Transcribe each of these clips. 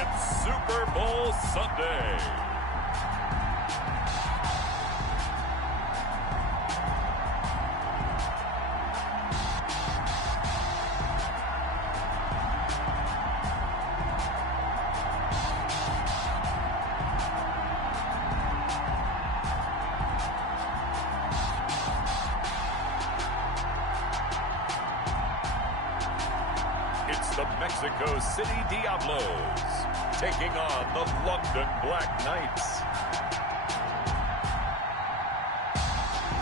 It's Super Bowl Sunday. It's the Mexico City Diablos taking on the London Black Knights.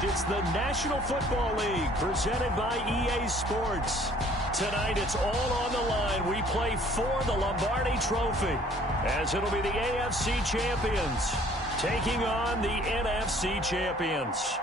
It's the National Football League presented by EA Sports. Tonight it's all on the line. We play for the Lombardi Trophy, as it'll be the AFC champions taking on the NFC champions.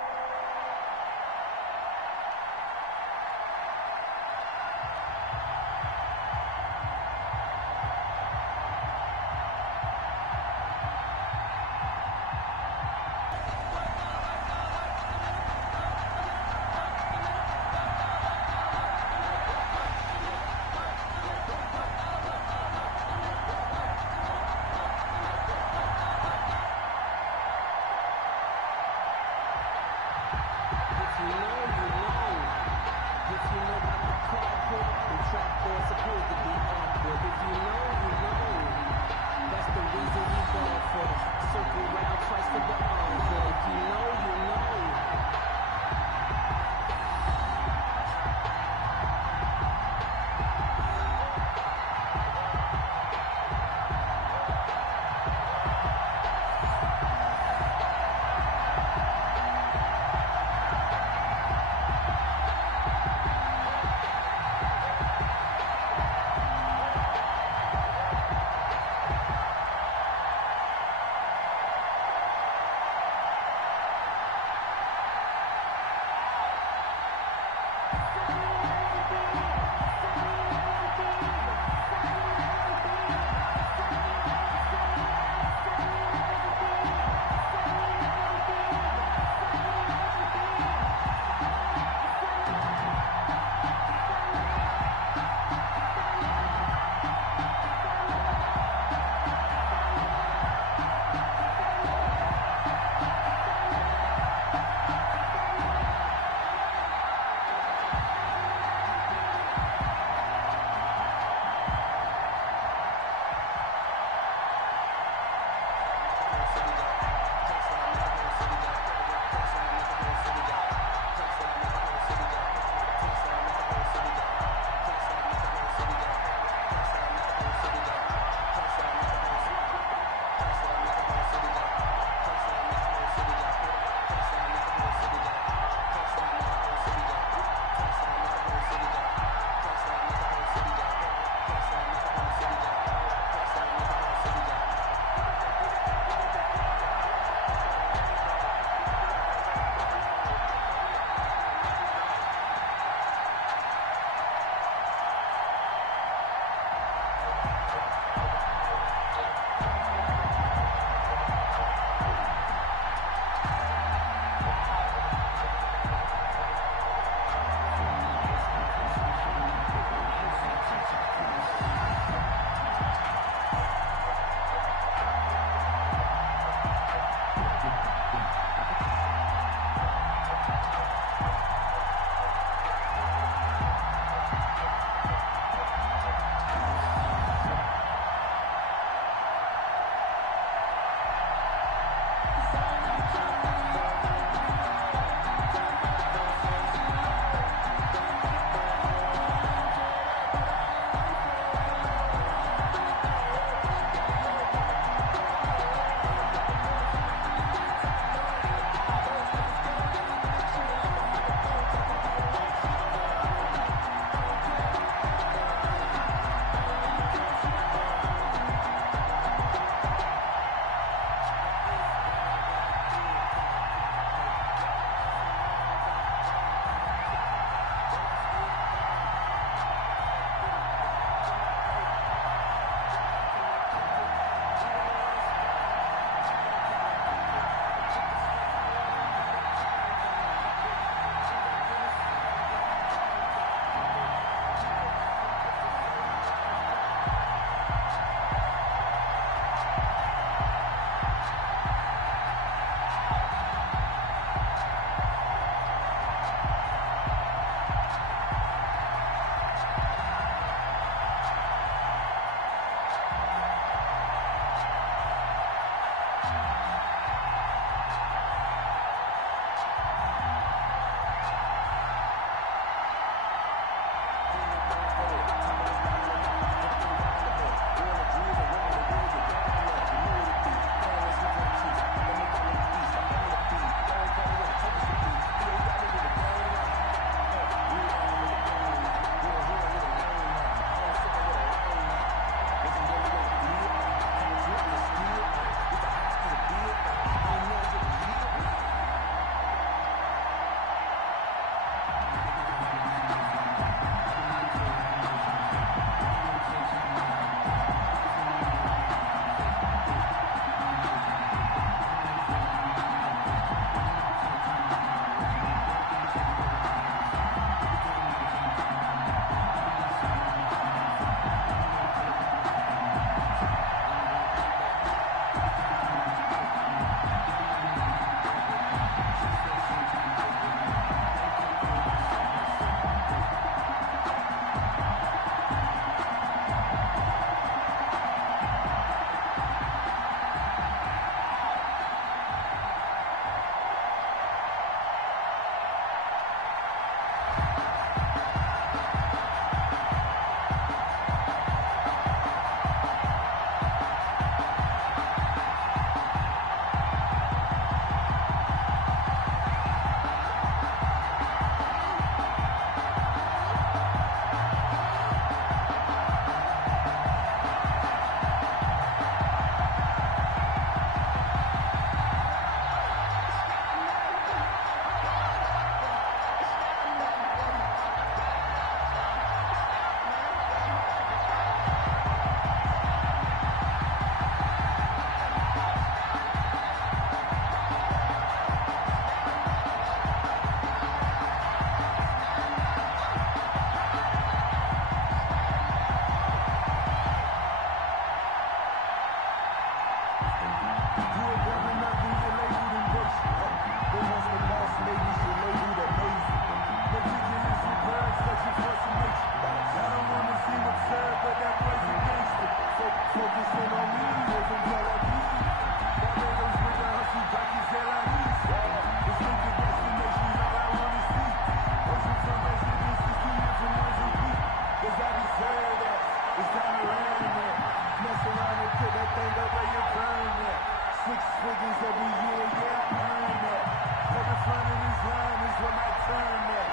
Put that thing up where you burn that. 6 figures every year, yeah, earn that. Put in front of this line is when I turn that.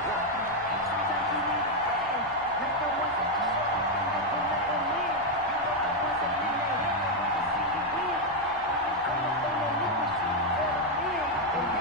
Sometimes you need a fan. Like the ones that you show up and they put nothing in. You know I wasn't in their hand. I want to see you win. You come up on the loop and shoot and tell them in. And then, sometimes you need a fan.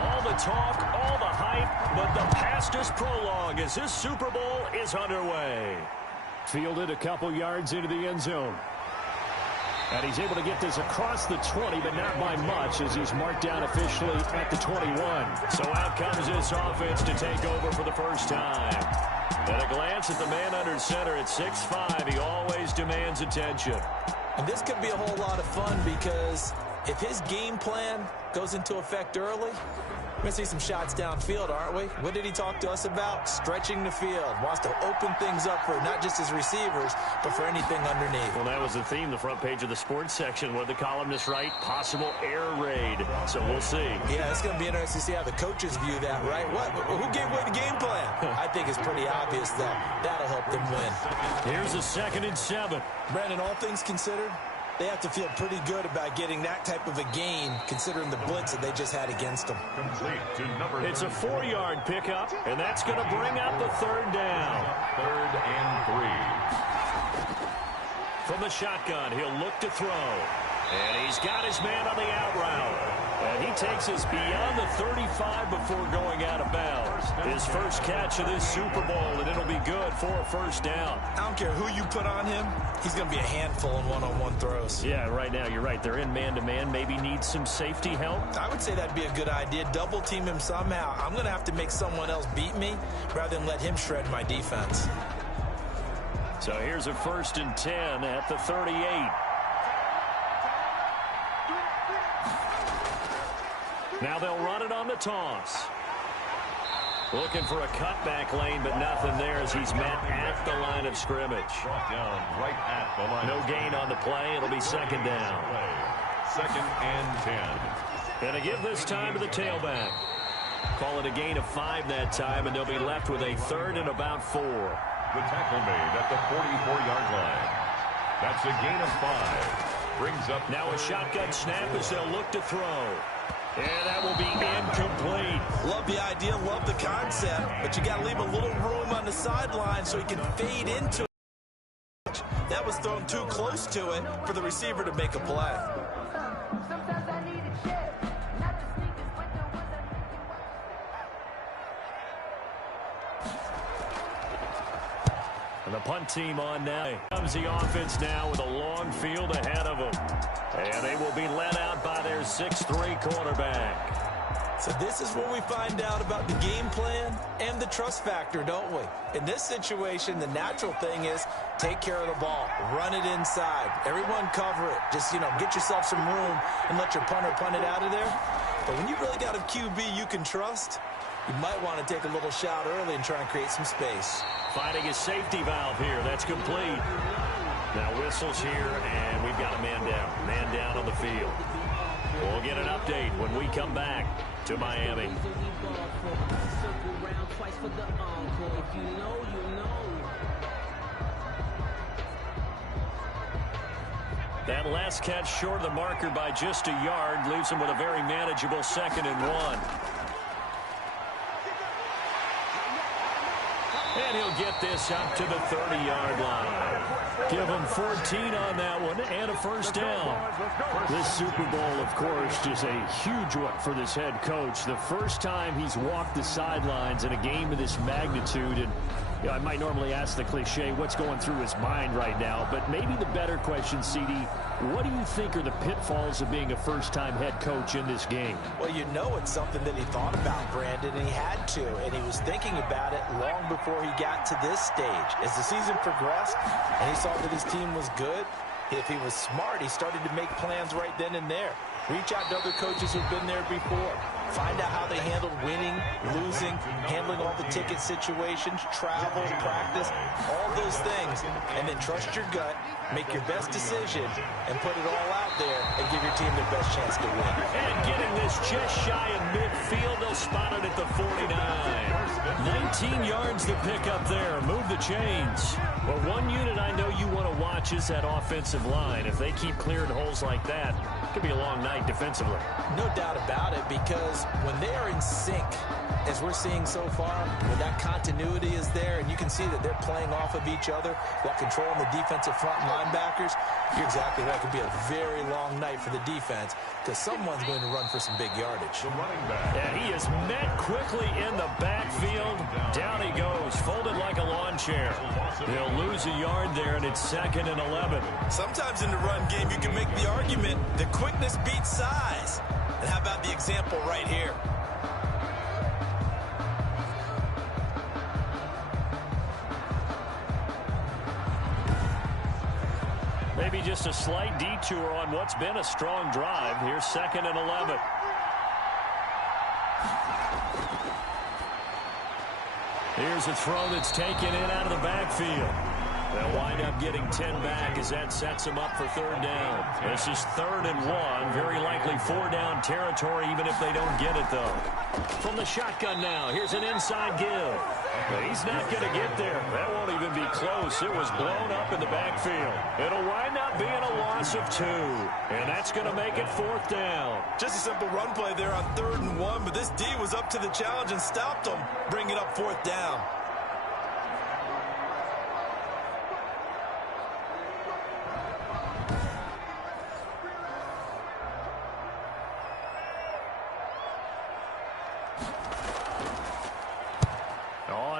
All the talk, all the hype, but the fastest prologue as this Super Bowl is underway. Fielded a couple yards into the end zone. And he's able to get this across the 20, but not by much as he's marked down officially at the 21. So out comes this offense to take over for the first time. At a glance at the man under center at 6'5", he always demands attention. And this could be a whole lot of fun because if his game plan goes into effect early, we're going to see some shots downfield, aren't we? What did he talk to us about? Stretching the field. Wants to open things up for not just his receivers, but for anything underneath. Well, that was the theme, the front page of the sports section. What did the columnists write? Possible air raid. So we'll see. Yeah, it's going to be interesting to see how the coaches view that, right? Who gave away the game plan? I think it's pretty obvious that that'll help them win. Here's a 2nd and 7. Brandon, all things considered, they have to feel pretty good about getting that type of a gain, considering the blitz that they just had against them. Complete to number It's a 4-yard pickup, and that's going to bring up the 3rd down. 3rd and 3. From the shotgun, he'll look to throw. And he's got his man on the out route. And he takes us beyond the 35 before going out of bounds. His first catch of this Super Bowl, and it'll be good for a 1st down. I don't care who you put on him. He's going to be a handful in one-on-one throws. Yeah, right now, you're right. They're in man-to-man. Maybe need some safety help. I would say that'd be a good idea. Double team him somehow. I'm going to have to make someone else beat me rather than let him shred my defense. So here's a 1st and 10 at the 38. Now they'll run it on the toss. Looking for a cutback lane, but nothing there as he's met at the line of scrimmage. Brought down right at the line. No gain on the play. It'll be 2nd down. 2nd and 10. And to give this time to the tailback. Call it a gain of 5 that time, and they'll be left with a 3rd and about 4. The tackle made at the 44-yard line. That's a gain of 5. Brings up now a shotgun snap as they'll look to throw. And that will be incomplete. Love the idea, love the concept, but you got to leave a little room on the sideline so he can fade into it. That was thrown too close to it for the receiver to make a play. Sometimes I need a check, not the sneakers, but the ones that make you wax. And the punt team on now. Here comes the offense now with a long field ahead of them. And they will be led out by their 6'3" quarterback. So this is where we find out about the game plan and the trust factor, don't we? In this situation, the natural thing is take care of the ball. Run it inside. Everyone cover it. Just, get yourself some room and let your punter punt it out of there. But when you really got a QB you can trust, you might want to take a little shot early and try and create some space. Finding a safety valve here. That's complete. Now whistles here, and we've got a man down. Man down on the field. We'll get an update when we come back to Miami. That last catch short of the marker by just a yard leaves him with a very manageable 2nd and 1. And he'll get this up to the 30-yard line. Give him 14 on that one and a first down. This Super Bowl, of course, is a huge one for this head coach. The first time he's walked the sidelines in a game of this magnitude. And I might normally ask the cliche, what's going through his mind right now? But maybe the better question, CD, what do you think are the pitfalls of being a first-time head coach in this game? Well, you know it's something that he thought about, Brandon, and he had to. And he was thinking about it long before he got to this stage. As the season progressed and he saw that his team was good, if he was smart, he started to make plans right then and there. Reach out to other coaches who've been there before. Find out how they handled winning, losing, handling all the ticket situations, travel, practice, all those things. And then trust your gut, make your best decision, and put it all out there and give your team the best chance to win. And getting this just shy of midfield, they'll spot it at the 49. 19 yards to pick up there. Move the chains. Well, one unit I know you want to watch is that offensive line. If they keep clearing holes like that, it could be a long night defensively. No doubt about it, because when they are in sync, as we're seeing so far, when that continuity is there and you can see that they're playing off of each other while controlling the defensive front linebackers, you're exactly right. It could be a very long night for the defense because someone's going to run for some big yardage. And he is met quickly in the backfield. Down he goes, folded like a lawn chair. They'll lose a yard there, and it's 2nd and 11. Sometimes in the run game, you can make the argument that quickness beats size. And how about the example right here? Maybe just a slight detour on what's been a strong drive. Here's 2nd and 11. Here's a throw that's taken in out of the backfield. They'll wind up getting 10 back as that sets them up for 3rd down. This is 3rd and 1. Very likely 4-down territory, even if they don't get it, though. From the shotgun now, here's an inside give. But he's not going to get there. That won't even be close. It was blown up in the backfield. It'll wind up being a loss of 2. And that's going to make it 4th down. Just a simple run play there on 3rd and 1, but this D was up to the challenge and stopped them, bringing up 4th down.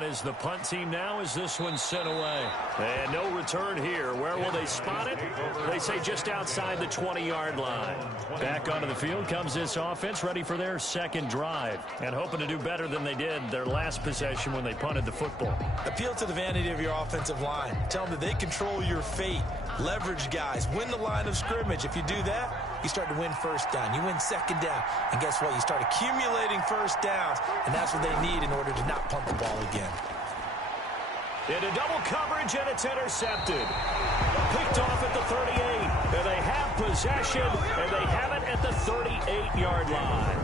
Is the punt team now as this one's sent away. And no return here. Where will they spot it? They say just outside the 20-yard line. Back onto the field comes this offense, ready for their 2nd drive, and hoping to do better than they did their last possession when they punted the football. Appeal to the vanity of your offensive line. Tell them that they control your fate. Leverage guys. Win the line of scrimmage. If you do that, you start to win 1st down. You win 2nd down. And guess what? You start accumulating 1st downs, and that's what they need in order to not punt the ball again. Into double coverage, and it's intercepted. Picked off at the 38. And they have possession, and they have it at the 38-yard line.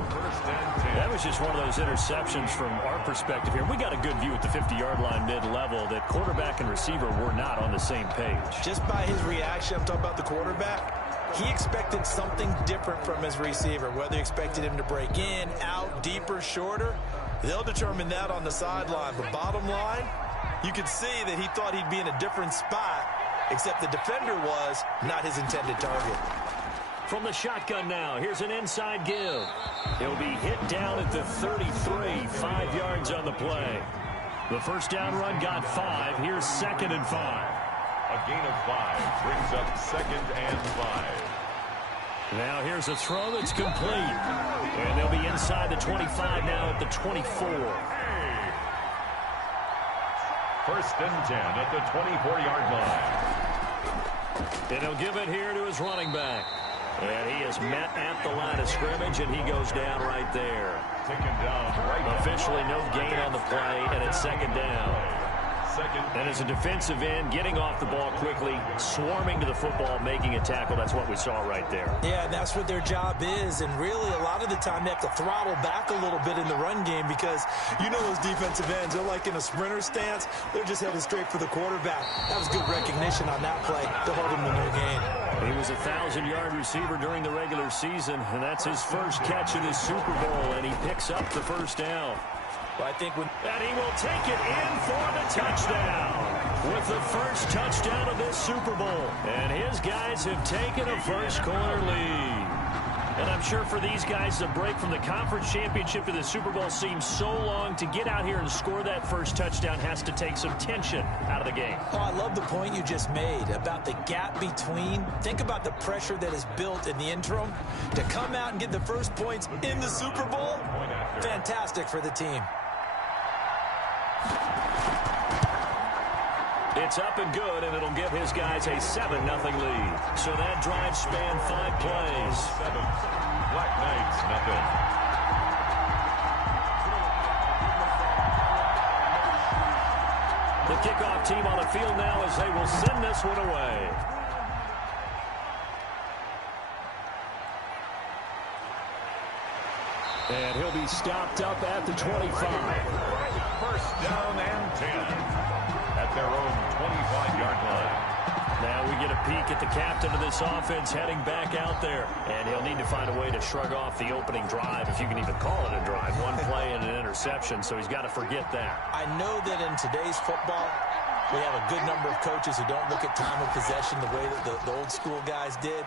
That was just one of those interceptions from our perspective here. We got a good view at the 50-yard line mid-level that quarterback and receiver were not on the same page. Just by his reaction, I'm talking about the quarterback, he expected something different from his receiver. Whether he expected him to break in, out, deeper, shorter, they'll determine that on the sideline. But bottom line, you could see that he thought he'd be in a different spot, except the defender was not his intended target. From the shotgun now, here's an inside give. He'll be hit down at the 33, 5 yards on the play. The 1st down run got 5. Here's 2nd and 5. A gain of 5 brings up 2nd and 5. Now here's a throw that's complete. And they'll be inside the 25 now at the 24. 1st and 10 at the 24-yard line. And he'll give it here to his running back. And he is met at the line of scrimmage, and he goes down right there. Taken down right. Officially no gain on the play, and it's 2nd down. And as a defensive end, getting off the ball quickly, swarming to the football, making a tackle, that's what we saw right there. Yeah, and that's what their job is. And really, a lot of the time, they have to throttle back a little bit in the run game because you know those defensive ends, they're like in a sprinter stance. They're just headed straight for the quarterback. That was good recognition on that play to hold him in their game. He was a 1,000-yard receiver during the regular season, and that's his first catch of this Super Bowl, and he picks up the 1st down. Well, I think when... And he will take it in for the touchdown with the first touchdown of this Super Bowl. And his guys have taken a first-quarter lead. And I'm sure for these guys, the break from the conference championship to the Super Bowl seems so long. To get out here and score that first touchdown has to take some tension out of the game. Oh, I love the point you just made about the gap between. Think about the pressure that is built in the interim. To come out and get the first points in the Super Bowl, fantastic for the team. It's up and good, and it'll give his guys a 7-0 lead. So that drive spanned 5 plays. 7. Black Knights, nothing. The kickoff team on the field now as they will send this one away. And he'll be stopped up at the 25. First down and 10. At their own 25-yard line. Now we get a peek at the captain of this offense heading back out there. And he'll need to find a way to shrug off the opening drive, if you can even call it a drive. One play and an interception, so he's got to forget that. I know that in today's football, we have a good number of coaches who don't look at time of possession the way that the old school guys did.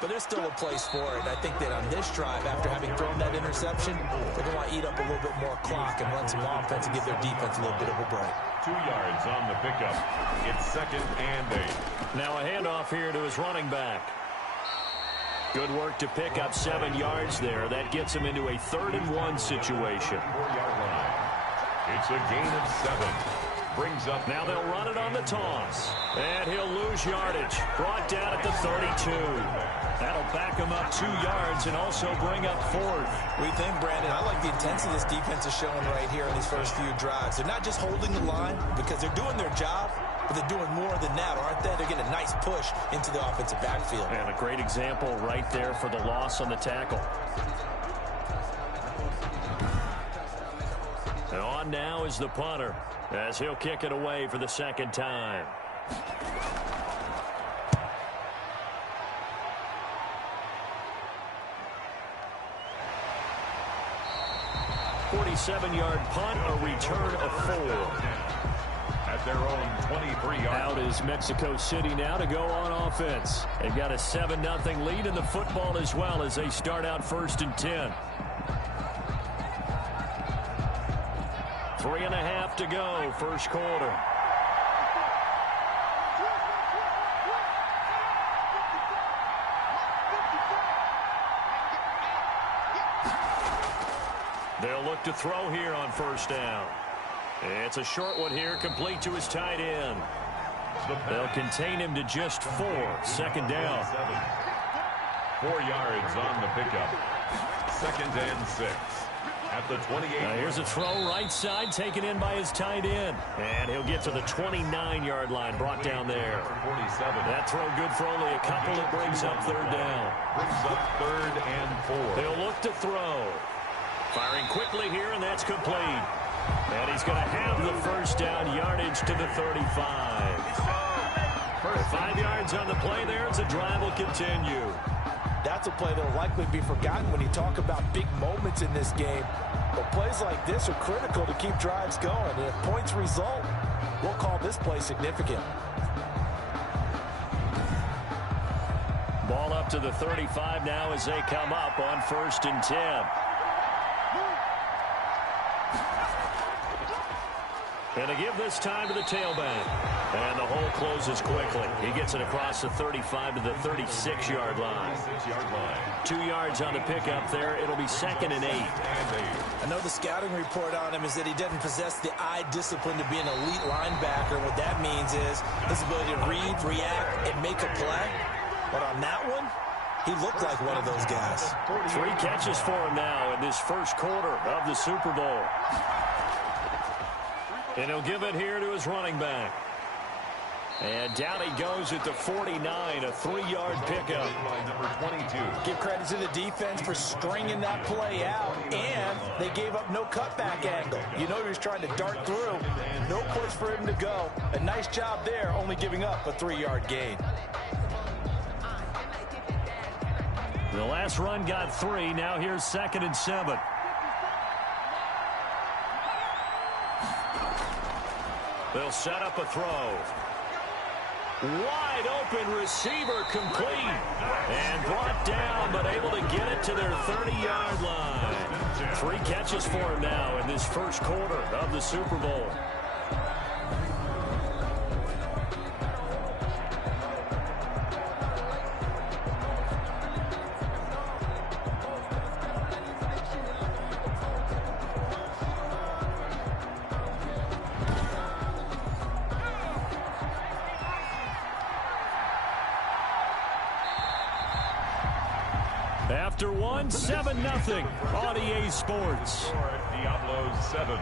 But there's still a place for it. I think that on this drive, after having thrown that interception, they're going to want to eat up a little bit more clock and run some offense and give their defense a little bit of a break. 2 yards on the pickup. It's 2nd and 8. Now a handoff here to his running back. Good work to pick up 7 yards there. That gets him into a 3rd and 1 situation. 4-yard line. It's a gain of 7. Brings up. Now they'll run it on the toss. And he'll lose yardage. Brought down at the 32. That'll back him up 2 yards and also bring up 4th. We think, Brandon, I like the intensity this defense is showing right here in these first few drives. They're not just holding the line because they're doing their job, but they're doing more than that, aren't they? They're getting a nice push into the offensive backfield. And a great example right there for the loss on the tackle. And on now is the punter as he'll kick it away for the 2nd time. 47-yard punt, a return of 4. At their own 23-yard. Out is Mexico City now to go on offense. They've got a 7-0 lead in the football as well as they start out 1st and 10. 3.5 to go, first quarter. They'll look to throw here on 1st down. It's a short one here, complete to his tight end. They'll contain him to just 4. 2nd down. 4 yards on the pickup. 2nd and 6. At the 28. Now here's a throw right side taken in by his tight end. And he'll get to the 29-yard line, brought down there. 47. That throw good for only a couple. It brings up 3rd down. Brings up 3rd and 4. He'll look to throw. Firing quickly here, and that's complete. And he's going to have the 1st down, yardage to the 35. 5 yards on the play there as the drive will continue. That's a play that will likely be forgotten when you talk about big moments in this game. But plays like this are critical to keep drives going. And if points result, we'll call this play significant. Ball up to the 35 now as they come up on 1st and 10. And to give this time to the tailback. And the hole closes quickly. He gets it across the 35 to the 36-yard line. 2 yards on the pickup there. It'll be 2nd and 8. I know the scouting report on him is that he doesn't possess the eye discipline to be an elite linebacker. What that means is his ability to read, react, and make a play. But on that one, he looked like one of those guys. 3 catches for him now in this first quarter of the Super Bowl. And he'll give it here to his running back. And down he goes at the 49, a 3-yard pickup. Number 22. Give credit to the defense for stringing that play out, and they gave up no cutback angle. You know he was trying to dart through. No push for him to go. A nice job there, only giving up a 3-yard gain. The last run got 3. Now here's 2nd and 7. They'll set up a throw. Wide open receiver complete. And brought down, but able to get it to their 30-yard line. 3 catches for him now in this first quarter of the Super Bowl. After 7-0 on EA Sports. Diablos 7,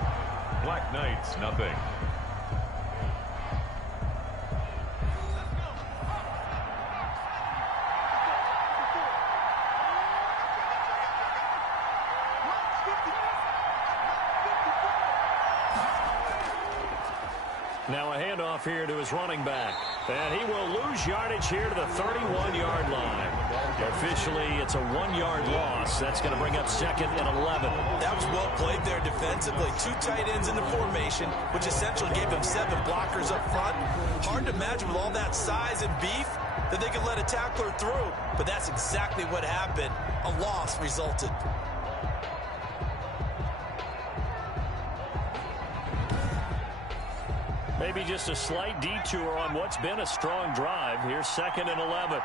Black Knights nothing. Now a handoff here to his running back. And he will lose yardage here to the 31-yard line. Officially, it's a 1-yard loss. That's going to bring up 2nd and 11. That was well played there defensively. 2 tight ends in the formation, which essentially gave them 7 blockers up front. Hard to imagine with all that size and beef that they could let a tackler through. But that's exactly what happened. A loss resulted. Maybe just a slight detour on what's been a strong drive. Here's 2nd and 11.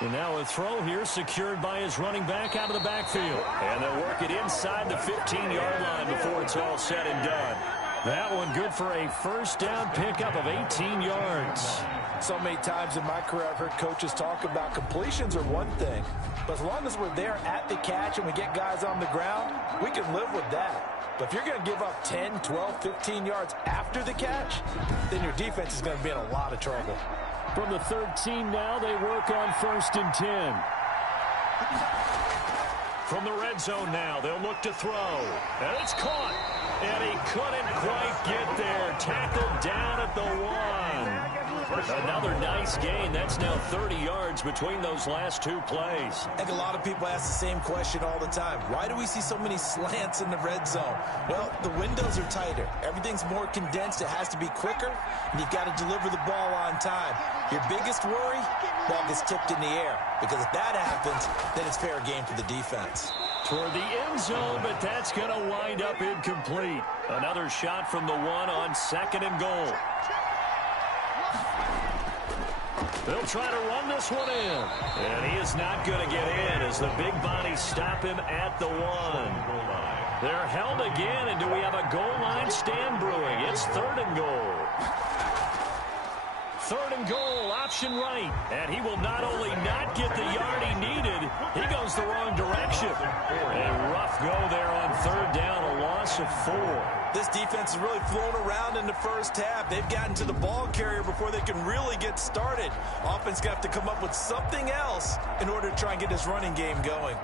And now a throw here secured by his running back out of the backfield. And they'll work it inside the 15-yard line before it's all said and done. That one good for a first down pickup of 18 yards. So many times in my career I've heard coaches talk about completions are one thing. But as long as we're there at the catch and we get guys on the ground, we can live with that. But if you're going to give up 10, 12, 15 yards after the catch, then your defense is going to be in a lot of trouble. From the 13 now, they work on 1st and 10. From the red zone now, they'll look to throw. And it's caught. And he couldn't quite get there. Tackled down at the 1. Another nice gain. That's now 30 yards between those last 2 plays. I think a lot of people ask the same question all the time. Why do we see so many slants in the red zone? Well, the windows are tighter. Everything's more condensed. It has to be quicker, and you've got to deliver the ball on time. Your biggest worry? Ball gets tipped in the air. Because if that happens, then it's fair game for the defense. Toward the end zone, but that's going to wind up incomplete. Another shot from the 1 on 2nd and goal. They'll try to run this one in. And he is not going to get in as the big bodies stop him at the 1. They're held again, and do we have a goal line stand brewing? It's 3rd and goal. 3rd and goal, option right. And he will not only not get the yard he needed, he goes the wrong direction. A rough go there on 3rd down, a loss of 4. This defense has really flown around in the first half. They've gotten to the ball carrier before they can really get started. Offense got to come up with something else in order to try and get this running game going.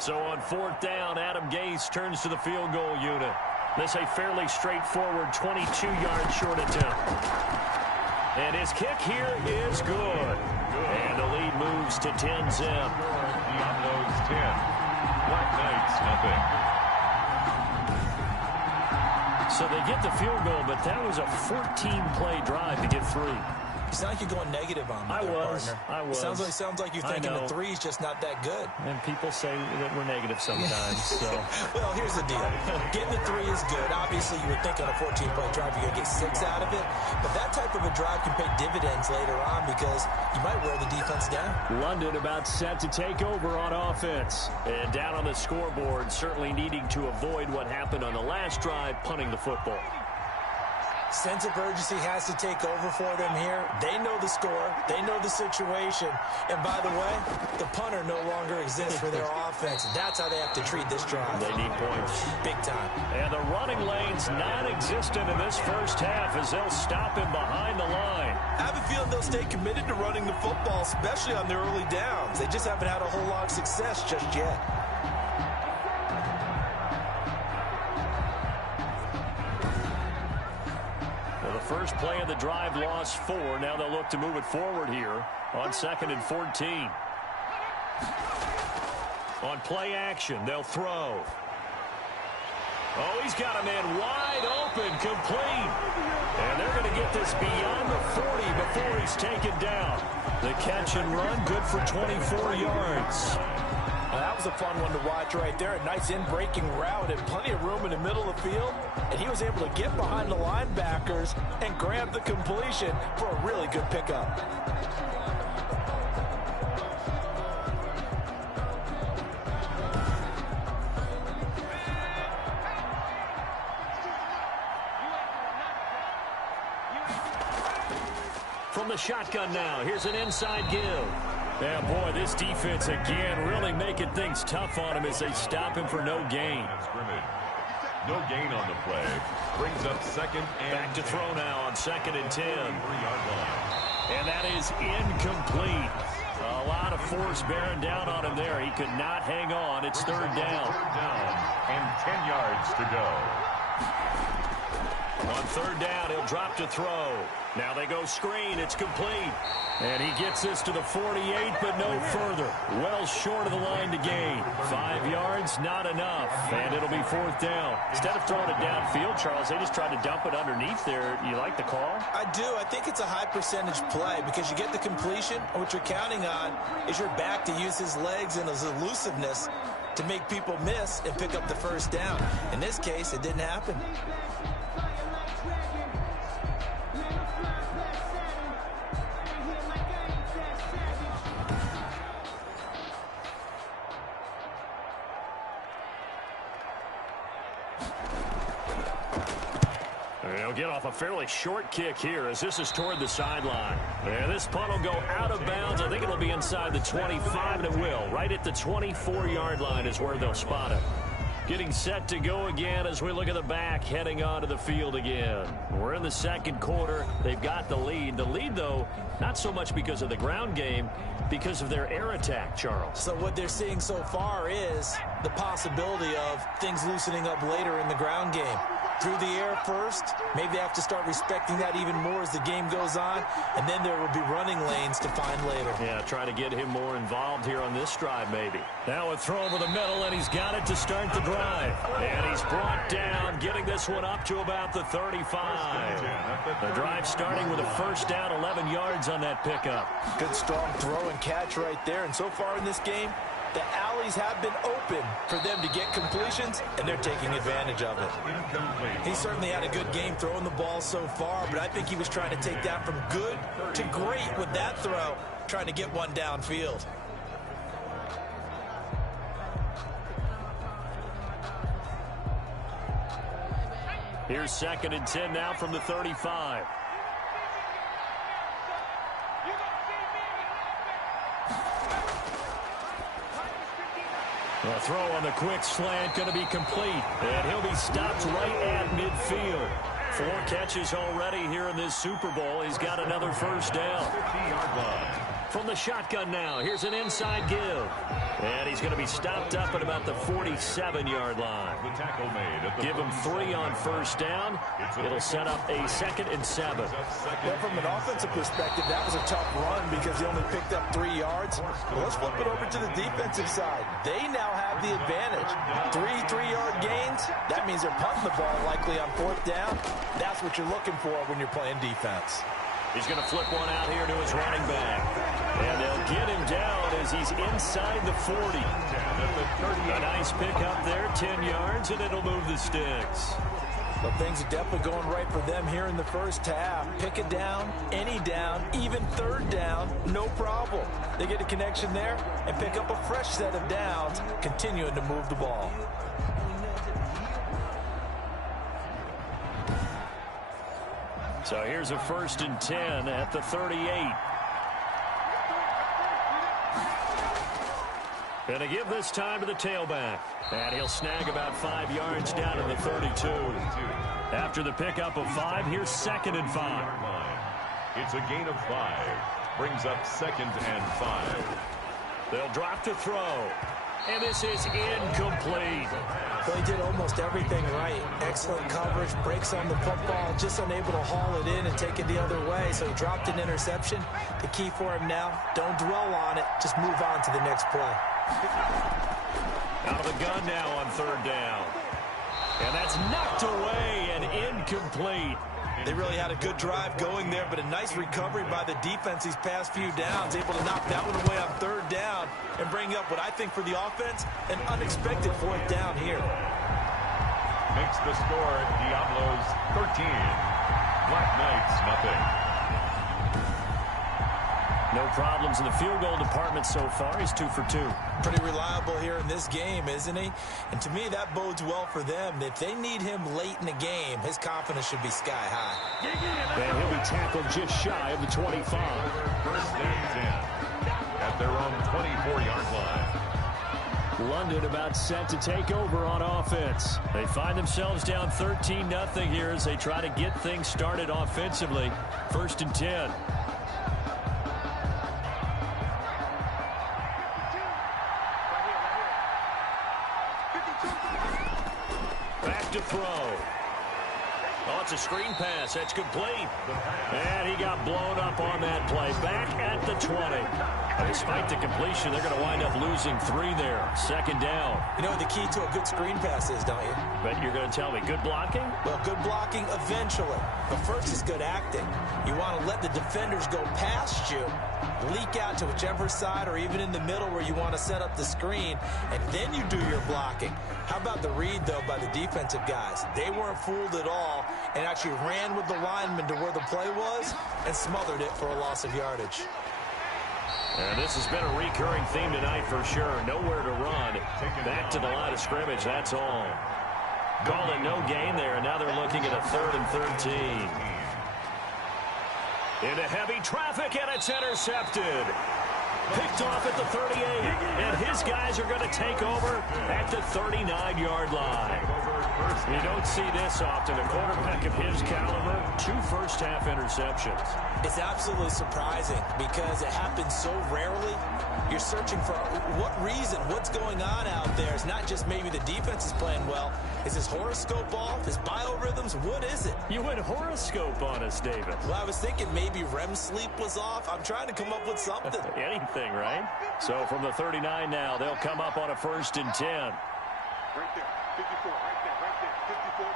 So on 4th down, Adam Gase turns to the field goal unit. This a fairly straightforward 22-yard short attempt. And his kick here is good. And the lead moves to 10-zip. Diablos 10, Black Knights nothing. So they get the field goal, but that was a 14-play drive to get 3. You sound like you're going negative on me, I was. Sounds like you're thinking the 3's just not that good. And people say that we're negative sometimes. So. Well, here's the deal. Getting the 3 is good. Obviously, you would think on a 14-play drive you're going to get 6 out of it. But that type of a drive can pay dividends later on because you might wear the defense down. London about set to take over on offense. And down on the scoreboard, certainly needing to avoid what happened on the last drive, punting the football. Sense of urgency has to take over for them here. They know the score. They know the situation. And by the way, the punter no longer exists for their offense. That's how they have to treat this drive. They need points. Big time. And the running lane's non-existent in this first half as they'll stop him behind the line. I have a feeling they'll stay committed to running the football, especially on their early downs. They just haven't had a whole lot of success just yet. First play of the drive, lost 4. Now they'll look to move it forward here on 2nd and 14. On play action, they'll throw. Oh, he's got a man wide open, complete. And they're going to get this beyond the 40 before he's taken down. The catch and run, good for 24 yards. Well, that was a fun one to watch right there. A nice in-breaking route and plenty of room in the middle of the field. And he was able to get behind the linebackers and grab the completion for a really good pickup. From the shotgun now, here's an inside give. Yeah, boy, this defense again really making things tough on him as they stop him for no gain. No gain on the play. Brings up second and back to throw now on 2nd and 10. And that is incomplete. A lot of force bearing down on him there. He could not hang on. It's 3rd down. And 10 yards to go. On 3rd down, he'll drop to throw. Now they go screen. It's complete. And he gets this to the 48, but no further. Well short of the line to gain. 5 yards, not enough. And it'll be 4th down. Instead of throwing it downfield, Charles, they just tried to dump it underneath there. You like the call? I do. I think it's a high percentage play because you get the completion. And what you're counting on is your back to use his legs and his elusiveness to make people miss and pick up the 1st down. In this case, it didn't happen. They'll get off a fairly short kick here as this is toward the sideline. And this punt will go out of bounds. I think it'll be inside the 25, and it will. Right at the 24-yard line is where they'll spot it. Getting set to go again as we look at the back, heading onto the field again. We're in the 2nd quarter. They've got the lead. The lead, though, not so much because of the ground game, because of their air attack, Charles. So what they're seeing so far is the possibility of things loosening up later in the ground game. Through the air first, maybe they have to start respecting that even more as the game goes on, and then there will be running lanes to find later. Yeah, try to get him more involved here on this drive maybe. Now a throw over the middle, and he's got it to start the drive. And he's brought down, getting this one up to about the 35. The drive starting with a 1st down, 11 yards on that pickup. Good strong throw and catch right there, and so far in this game, the alleys have been open for them to get completions, and they're taking advantage of it. He certainly had a good game throwing the ball so far, but I think he was trying to take that from good to great with that throw, trying to get one downfield. Here's 2nd and 10 now from the 35. The throw on the quick slant going to be complete, and he'll be stopped right at midfield. 4 catches already here in this Super Bowl. He's got another 1st down. 50-yard line. From the shotgun now, here's an inside give. And he's going to be stopped up at about the 47-yard line. The tackle made at the Give him 3 on 1st down. It'll set up a 2nd and 7. Well, from an offensive perspective, that was a tough run because he only picked up 3 yards. Well, let's flip it over to the defensive side. They now have the advantage. 3 3-yard gains. That means they're punting the ball likely on 4th down. That's what you're looking for when you're playing defense. He's going to flip one out here to his running back. And they'll get him down as he's inside the 40. A nice pick up there, 10 yards, and it'll move the sticks. But things are definitely going right for them here in the 1st half. Pick it down, any down, even 3rd down, no problem. They get a connection there and pick up a fresh set of downs, continuing to move the ball. So here's a 1st and 10 at the 38. And to give this time to the tailback. And he'll snag about 5 yards down to the 32. After the pickup of 5, here's 2nd and 5. It's a gain of 5. Brings up 2nd and 5. They'll drop to throw. and this is incomplete. Well, he did almost everything right. Excellent coverage, breaks on the football, just unable to haul it in and take it the other way, so he dropped an interception. The key for him now, don't dwell on it, just move on to the next play. Out of the gun now on third down. And that's knocked away and incomplete. They really had a good drive going there, but a nice recovery by the defense these past few downs, able to knock that one away on third down and bring up what I think for the offense, an unexpected fourth down here. Makes the score Diablos 13. Black Knights nothing. No problems in the field goal department so far. He's 2 for 2. Pretty reliable here in this game, isn't he? And to me, that bodes well for them. If they need him late in the game, his confidence should be sky high. And he'll be tackled just shy of the 25. First and 10 at their own 24-yard line. London about set to take over on offense. They find themselves down 13-0 here as they try to get things started offensively. First and 10. Back to throw. Oh, it's a screen pass. That's complete. And he got blown up on that play. Back at the 20. Despite the completion, they're going to wind up losing 3 there. Second down. You know what the key to a good screen pass is, don't you? Bet you're going to tell me good blocking? Well, good blocking eventually. But first is good acting. You want to let the defenders go past you, leak out to whichever side or even in the middle where you want to set up the screen, and then you do your blocking. How about the read, though, by the defensive guys? They weren't fooled at all and actually ran with the lineman to where the play was and smothered it for a loss of yardage. And this has been a recurring theme tonight for sure. Nowhere to run. Back to the line of scrimmage, that's all. Call it no gain there, and now they're looking at a 3rd and 13. Into heavy traffic, and it's intercepted. Picked off at the 38, and his guys are going to take over at the 39-yard line. You don't see this often. A quarterback of his caliber, 2 first-half interceptions. It's absolutely surprising because it happens so rarely. You're searching for what reason, what's going on out there. It's not just maybe the defense is playing well. Is his horoscope off? His biorhythms? What is it? You went horoscope on us, David. Well, I was thinking maybe REM sleep was off. I'm trying to come up with something. Anything, right? So from the 39 now, they'll come up on a 1st and 10. Right there. 54. Right there. 54.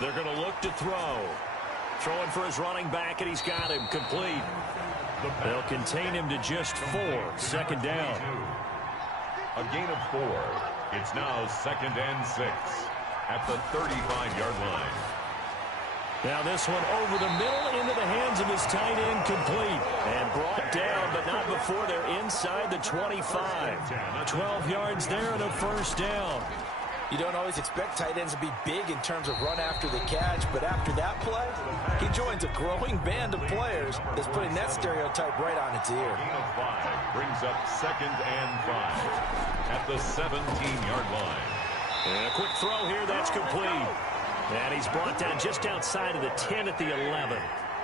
They're going to look to throw. Throwing for his running back, and he's got him complete. They'll contain him to just 4. Second down. A gain of 4. It's now 2nd and 6 at the 35-yard line. Now this one over the middle into the hands of his tight end, complete. And brought down, but not before they're inside the 25. 12 yards there and a 1st down. You don't always expect tight ends to be big in terms of run after the catch, but after that play, he joins a growing band of players that's putting that stereotype right on its ear. Gain of 5 brings up 2nd and 5 at the 17-yard line. And a quick throw here, that's complete. And he's brought down just outside of the 10 at the 11.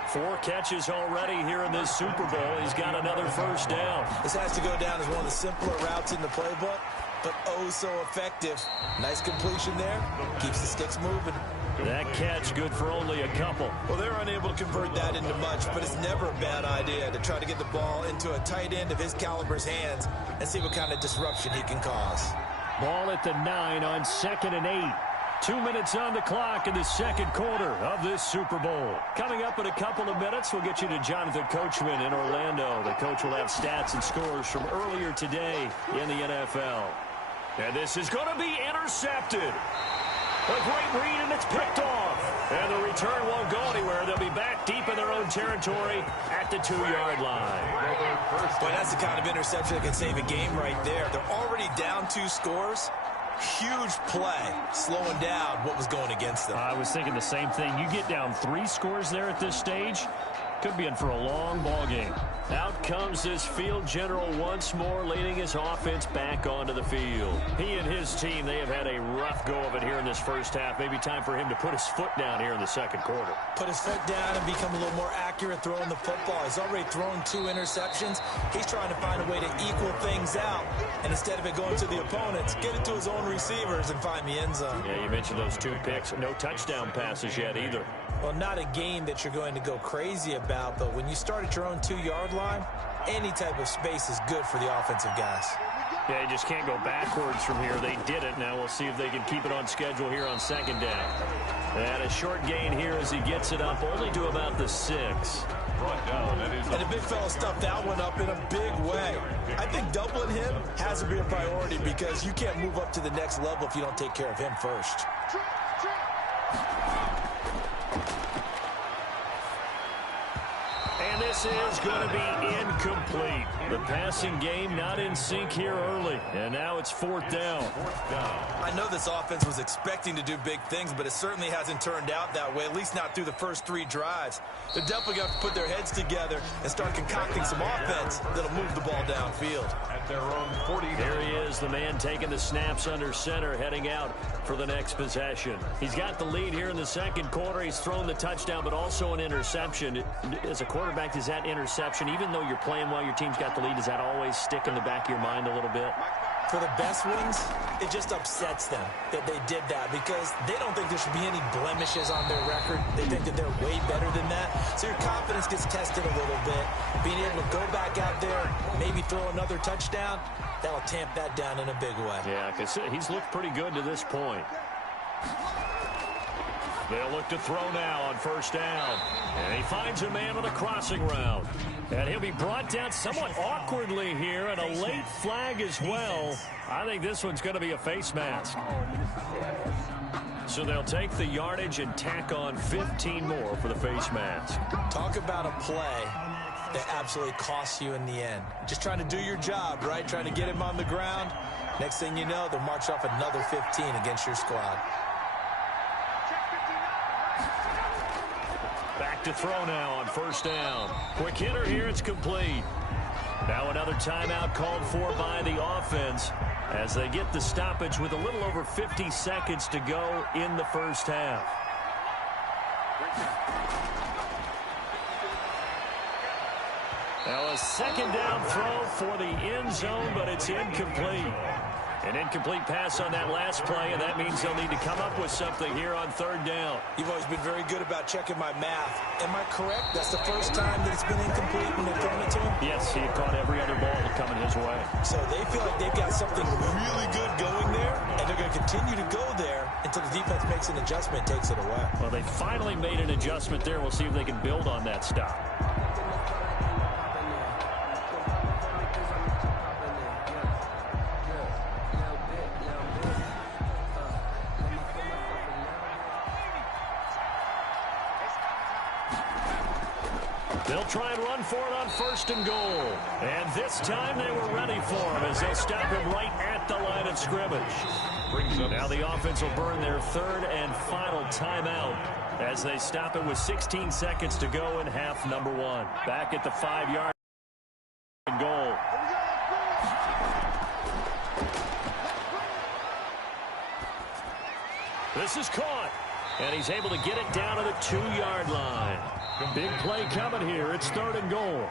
4 catches already here in this Super Bowl. He's got another 1st down. This has to go down as one of the simpler routes in the playbook, but oh so effective. Nice completion there. Keeps the sticks moving. That catch good for only a couple. Well, they're unable to convert that into much, but it's never a bad idea to try to get the ball into a tight end of his caliber's hands and see what kind of disruption he can cause. Ball at the 9 on 2nd and 8. 2 minutes on the clock in the second quarter of this Super Bowl. Coming up in a couple of minutes, we'll get you to Jonathan Coachman in Orlando. The coach will have stats and scores from earlier today in the NFL. And this is going to be intercepted. A great read, and it's picked off. And the return won't go anywhere. They'll be back deep in their own territory at the 2-yard line. Boy, that's the kind of interception that can save a game right there. They're already down 2 scores. Huge play, slowing down what was going against them. I was thinking the same thing. You get down 3 scores there at this stage, Could be in for a long ball game. Out comes this field general once more, leading his offense back onto the field. He and his team, they have had a rough go of it here in this first half. Maybe time for him to put his foot down here in the second quarter. Put his foot down and become a little more accurate throwing the football. He's already thrown 2 interceptions. He's trying to find a way to equal things out. And instead of it going to the opponents, get it to his own receivers and find the end zone. Yeah, you mentioned those 2 picks. No touchdown passes yet either. Well, not a game that you're going to go crazy about, but when you start at your own 2-yard line, any type of space is good for the offensive guys. Yeah, you just can't go backwards from here. They did it. Now we'll see if they can keep it on schedule here on second down. And a short gain here as he gets it up only to about the 6. And the big fella stuffed that one up in a big way. I think doubling him has to be a priority because you can't move up to the next level if you don't take care of him first. And this is going to be incomplete. The passing game not in sync here early. And now it's 4th down. I know this offense was expecting to do big things, but it certainly hasn't turned out that way, at least not through the first 3 drives. They're definitely going to have to put their heads together and start concocting some offense that'll move the ball downfield. At their own 40. Here he is, the man taking the snaps under center, heading out for the next possession. He's got the lead here in the second quarter. He's thrown the touchdown, but also an interception. As a quarterback, does that interception, even though you're playing while your team's got the lead, does that always stick in the back of your mind a little bit? For the best ones, it just upsets them that they did that because they don't think there should be any blemishes on their record. They think that they're way better than that. So your confidence gets tested a little bit. Being able to go back out there, maybe throw another touchdown, that'll tamp that down in a big way. Yeah, because he's looked pretty good to this point. They'll look to throw now on first down. And he finds a man on a crossing route. And he'll be brought down somewhat awkwardly here, and a late flag as well. I think this one's going to be a face mask. So they'll take the yardage and tack on 15 more for the face mask. Talk about a play that absolutely costs you in the end. Just trying to do your job, right? Trying to get him on the ground. Next thing you know, they'll march off another 15 against your squad. Back to throw now on first down. Quick hitter here, it's complete. Now another timeout called for by the offense as they get the stoppage with a little over 50 seconds to go in the first half. Now a second down throw for the end zone, but it's incomplete. An incomplete pass on that last play, and that means they'll need to come up with something here on third down. You've always been very good about checking my math. Am I correct? That's the first time that it's been incomplete when they've thrown it to him? Yes, he had caught every other ball coming his way. So they feel like they've got something really good going there, and they're going to continue to go there until the defense makes an adjustment and takes it away. Well, they finally made an adjustment there. We'll see if they can build on that stop. They'll try and run for it on first and goal. And this time they were ready for him as they'll stop him right at the line of scrimmage. Now the offense will burn their third and final timeout as they stop it with 16 seconds to go in half number 1. Back at the 5-yard goal. This is caught. And he's able to get it down to the 2-yard line. Big play coming here. It's third and goal.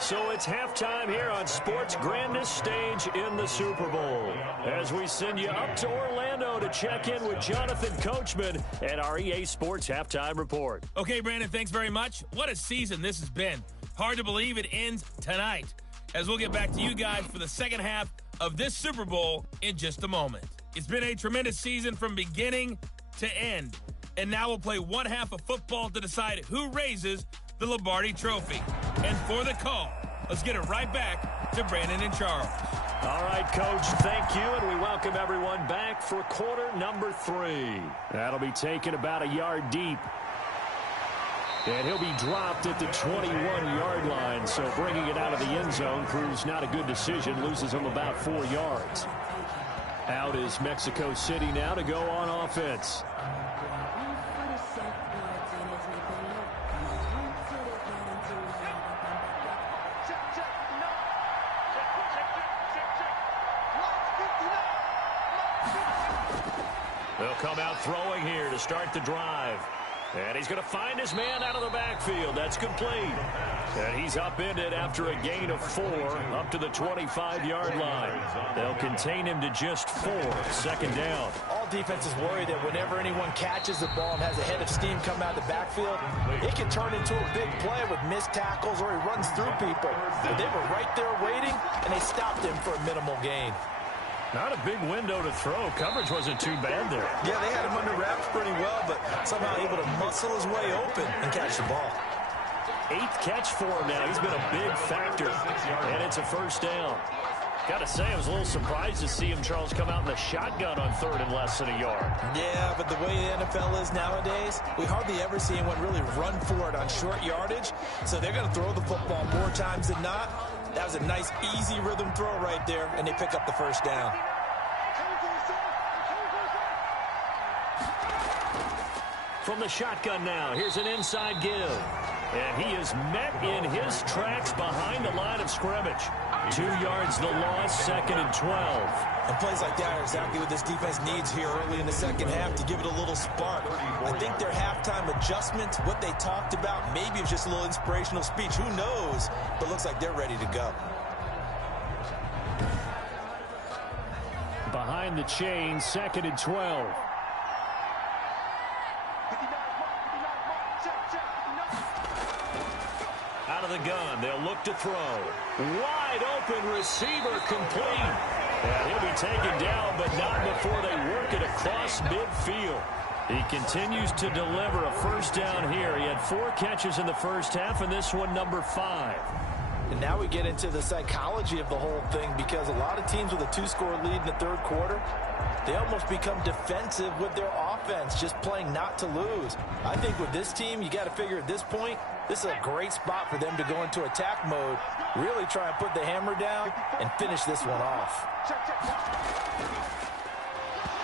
So it's halftime here on sports' grandest stage in the Super Bowl. As we send you up to Orlando to check in with Jonathan Coachman and our EA Sports Halftime Report. Okay, Brandon, thanks very much. What a season this has been. Hard to believe it ends tonight, as we'll get back to you guys for the second half of this Super Bowl in just a moment. It's been a tremendous season from beginning to end. And now we'll play one half of football to decide who raises the Lombardi Trophy. And for the call, let's get it right back to Brandon and Charles. All right, Coach, thank you, and we welcome everyone back for quarter number 3. That'll be taken about a yard deep. And he'll be dropped at the 21-yard line, so bringing it out of the end zone proves not a good decision, loses him about 4 yards. Out is Mexico City now to go on offense. They'll come out throwing here to start the drive. And he's going to find his man out of the backfield. That's complete. And he's upended after a gain of 4 up to the 25-yard line. They'll contain him to just 4. Second down. All defenses worry that whenever anyone catches the ball and has a head of steam come out of the backfield, it can turn into a big play with missed tackles or he runs through people. But they were right there waiting, and they stopped him for a minimal gain. Not a big window to throw. Coverage wasn't too bad there. Yeah, they had him under wraps pretty well, but somehow able to muscle his way open and catch the ball. 8th catch for him now. He's been a big factor, and it's a first down. Got to say, I was a little surprised to see him, Charles, come out in the shotgun on 3rd and less than a yard. Yeah, but the way the NFL is nowadays, we hardly ever see anyone really run for it on short yardage, so they're going to throw the football more times than not. That was a nice, easy rhythm throw right there, and they pick up the first down. From the shotgun now, here's an inside give. And he is met in his tracks behind the line of scrimmage. 2 yards the loss, 2nd and 12. And plays like that are exactly what this defense needs here early in the second half to give it a little spark. I think their halftime adjustment, what they talked about, maybe it was just a little inspirational speech. Who knows? But looks like they're ready to go. Behind the chain, 2nd and 12. Out of the gun, they'll look to throw. Wide open receiver complete. And he'll be taken down, but not before they work it across midfield. He continues to deliver a first down here. He had 4 catches in the first half, and this one number 5. And now we get into the psychology of the whole thing, because a lot of teams with a 2-score lead in the third quarter, they almost become defensive with their offense, just playing not to lose. I think with this team, you got to figure at this point, this is a great spot for them to go into attack mode, really try and put the hammer down and finish this one off.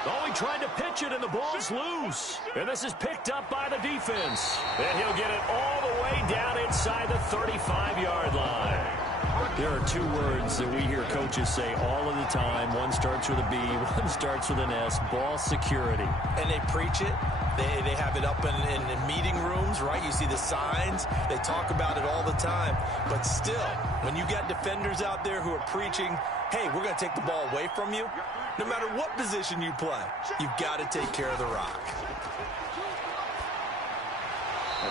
Oh, he tried to pitch it, and the ball's loose. And this is picked up by the defense. And he'll get it all the way down inside the 35-yard line. There are 2 words that we hear coaches say all of the time. One starts with a B, one starts with an S, ball security. And they preach it. They have it up in meeting rooms, right? You see the signs. They talk about it all the time. But still, when you got defenders out there who are preaching, hey, we're going to take the ball away from you, no matter what position you play, you've got to take care of the rock.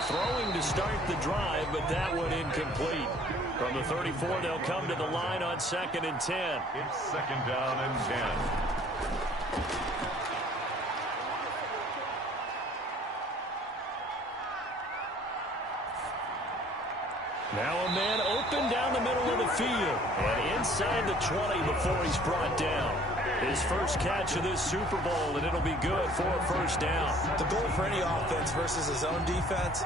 Throwing to start the drive, but that one incomplete. From the 34, they'll come to the line on 2nd and 10. It's 2nd down and 10. Now a man open down the middle of the field. And inside the 20 before he's brought down. His first catch of this Super Bowl, and it'll be good for a first down. The goal for any offense versus his own defense,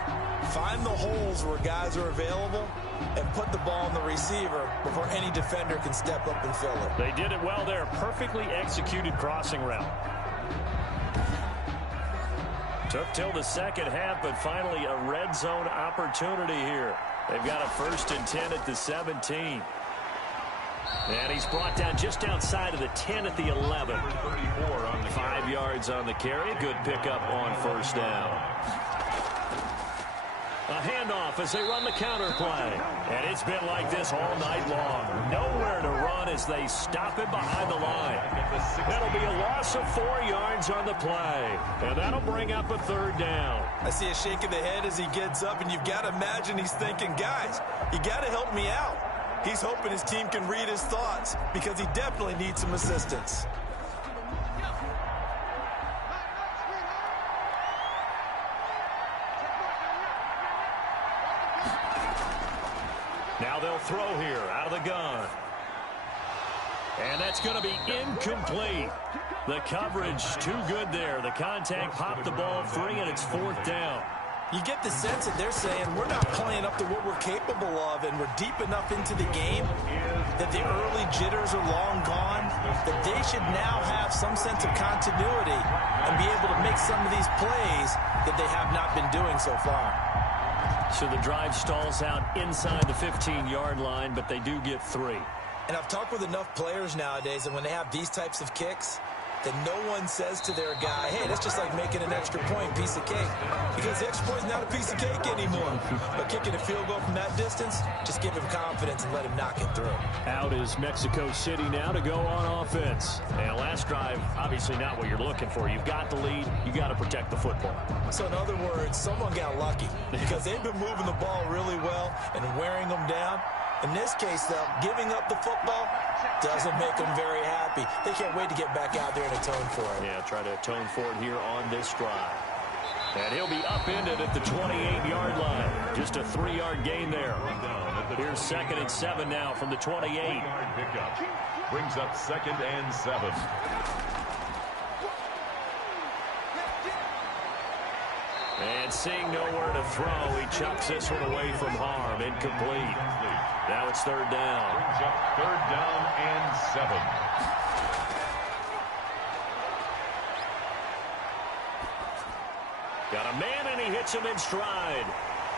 find the holes where guys are available and put the ball in the receiver before any defender can step up and fill it. They did it well there. Perfectly executed crossing route. Took till the second half, but finally a red zone opportunity here. They've got a 1st and 10 at the 17. And he's brought down just outside of the 10 at the 11. 5 yards on the carry. Good pickup on first down. A handoff as they run the counter play. And it's been like this all night long. Nowhere to run as they stop him behind the line. That'll be a loss of 4 yards on the play. And that'll bring up a 3rd down. I see a shake of the head as he gets up, and you've got to imagine he's thinking, guys, you got to help me out. He's hoping his team can read his thoughts because he definitely needs some assistance. Now they'll throw here out of the gun. And that's going to be incomplete. The coverage too good there. The contact popped the ball free, and it's 4th down. You get the sense that they're saying we're not playing up to what we're capable of, and we're deep enough into the game that the early jitters are long gone, that they should now have some sense of continuity and be able to make some of these plays that they have not been doing so far. So the drive stalls out inside the 15-yard line, but they do get 3. And I've talked with enough players nowadays, and when they have these types of kicks, that no one says to their guy, hey, that's just like making an extra point, piece of cake. Because the extra point is not a piece of cake anymore. But kicking a field goal from that distance, just give him confidence and let him knock it through. Out is Mexico City now to go on offense. And last drive, obviously not what you're looking for. You've got the lead. You got to protect the football. So in other words, someone got lucky because they've been moving the ball really well and wearing them down. In this case, though, giving up the football doesn't make them very happy. They can't wait to get back out there and atone for it. Yeah, try to atone for it here on this drive. And he'll be upended at the 28-yard line. Just a 3-yard gain there. Here's 2nd and 7 now from the 28. Pickup brings up 2nd and 7. And seeing nowhere to throw, he chucks this one away from harm. Incomplete. Now it's 3rd down. Brings up 3rd down and 7. Got a man, and he hits him in stride.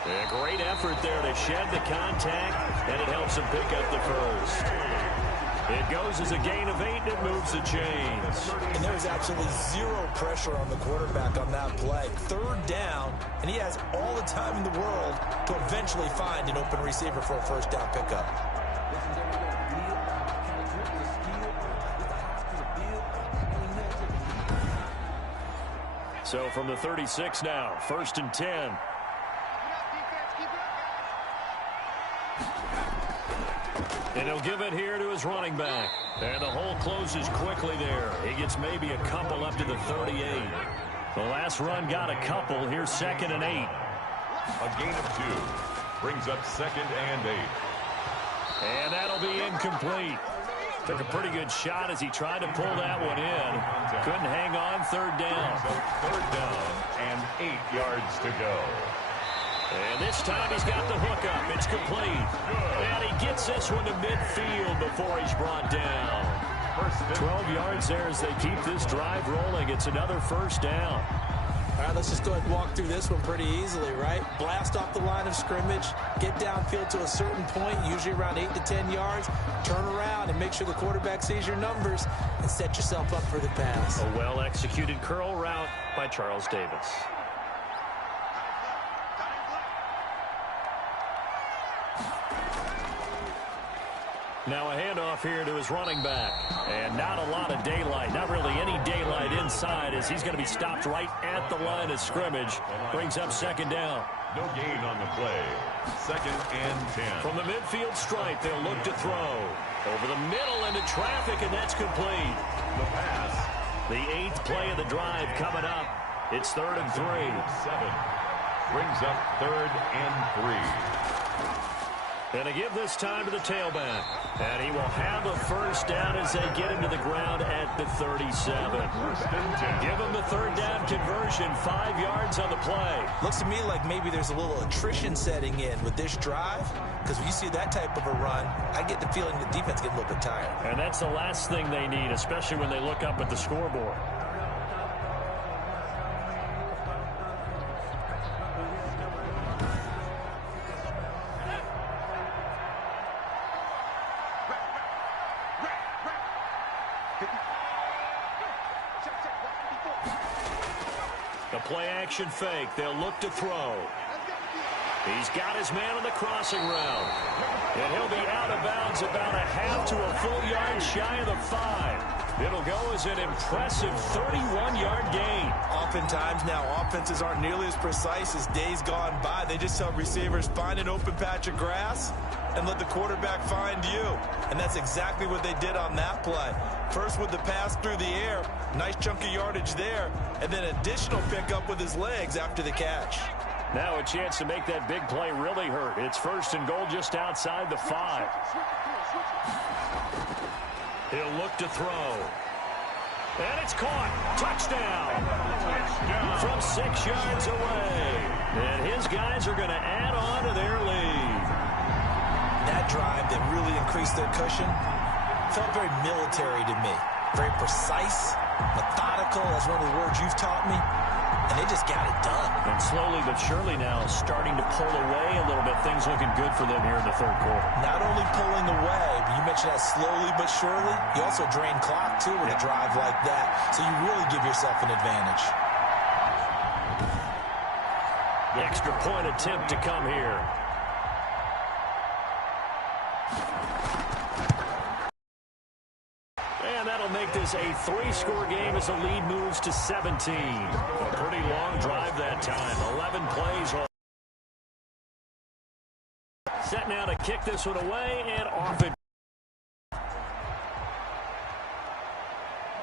A great effort there to shed the contact, and it helps him pick up the first. It goes as a gain of 8, and it moves the chains. And there was absolutely zero pressure on the quarterback on that play. 3rd down, and he has all the time in the world to eventually find an open receiver for a 1st down pickup. So from the 36 now, 1st and 10. And he'll give it here to his running back. And the hole closes quickly there. He gets maybe a couple up to the 38. The last run got a couple. Here's 2nd and 8. A gain of 2 brings up 2nd and 8. And that'll be incomplete. Took a pretty good shot as he tried to pull that one in. Couldn't hang on. 3rd down. 3rd down and 8 yards to go. And this time he's got the hook up. It's complete. And he gets this one to midfield before he's brought down. 12 yards there as they keep this drive rolling. It's another 1st down. All right, let's just go ahead and walk through this one pretty easily, right? Blast off the line of scrimmage, get downfield to a certain point, usually around 8 to 10 yards, turn around and make sure the quarterback sees your numbers and set yourself up for the pass. A well-executed curl route by Charles Davis. Now a handoff here to his running back. And not a lot of daylight. Not really any daylight inside as he's going to be stopped right at the line of scrimmage. Brings up 2nd down. No gain on the play. 2nd and 10. From the midfield stripe, they'll look to throw. Over the middle into traffic, and that's complete. The pass. The 8th play of the drive coming up. It's 3rd and 3. 7 brings up 3rd and 3. And to give this time to the tailback. And he will have a 1st down as they get him to the ground at the 37. Give him the 3rd down conversion, 5 yards on the play. Looks to me like maybe there's a little attrition setting in with this drive, because when you see that type of a run, I get the feeling the defense gets a little bit tired. And that's the last thing they need, especially when they look up at the scoreboard. The play-action fake. They'll look to throw. He's got his man on the crossing route. And he'll be out of bounds about a half to a full yard shy of the 5. It'll go as an impressive 31-yard gain. Oftentimes now, offenses aren't nearly as precise as days gone by. They just tell receivers, find an open patch of grass and let the quarterback find you. And that's exactly what they did on that play. First with the pass through the air, nice chunk of yardage there, and then additional pickup with his legs after the catch. Now a chance to make that big play really hurt. It's 1st and goal just outside the 5. He'll look to throw. And it's caught. Touchdown. From 6 yards away. And his guys are going to add on to their lead. That drive that really increased their cushion felt very military to me. Very precise, methodical. That's one of the words you've taught me. And they just got it done. And slowly but surely now starting to pull away a little bit. Things looking good for them here in the third quarter. Not only pulling away, but you mentioned that slowly but surely. You also drain clock, too, with a drive like that. So you really give yourself an advantage. The extra point attempt to come here. And that'll make this a 3-score game as the lead moves to 17. A pretty long drive that time. 11 plays. Set now to kick this one away and off it.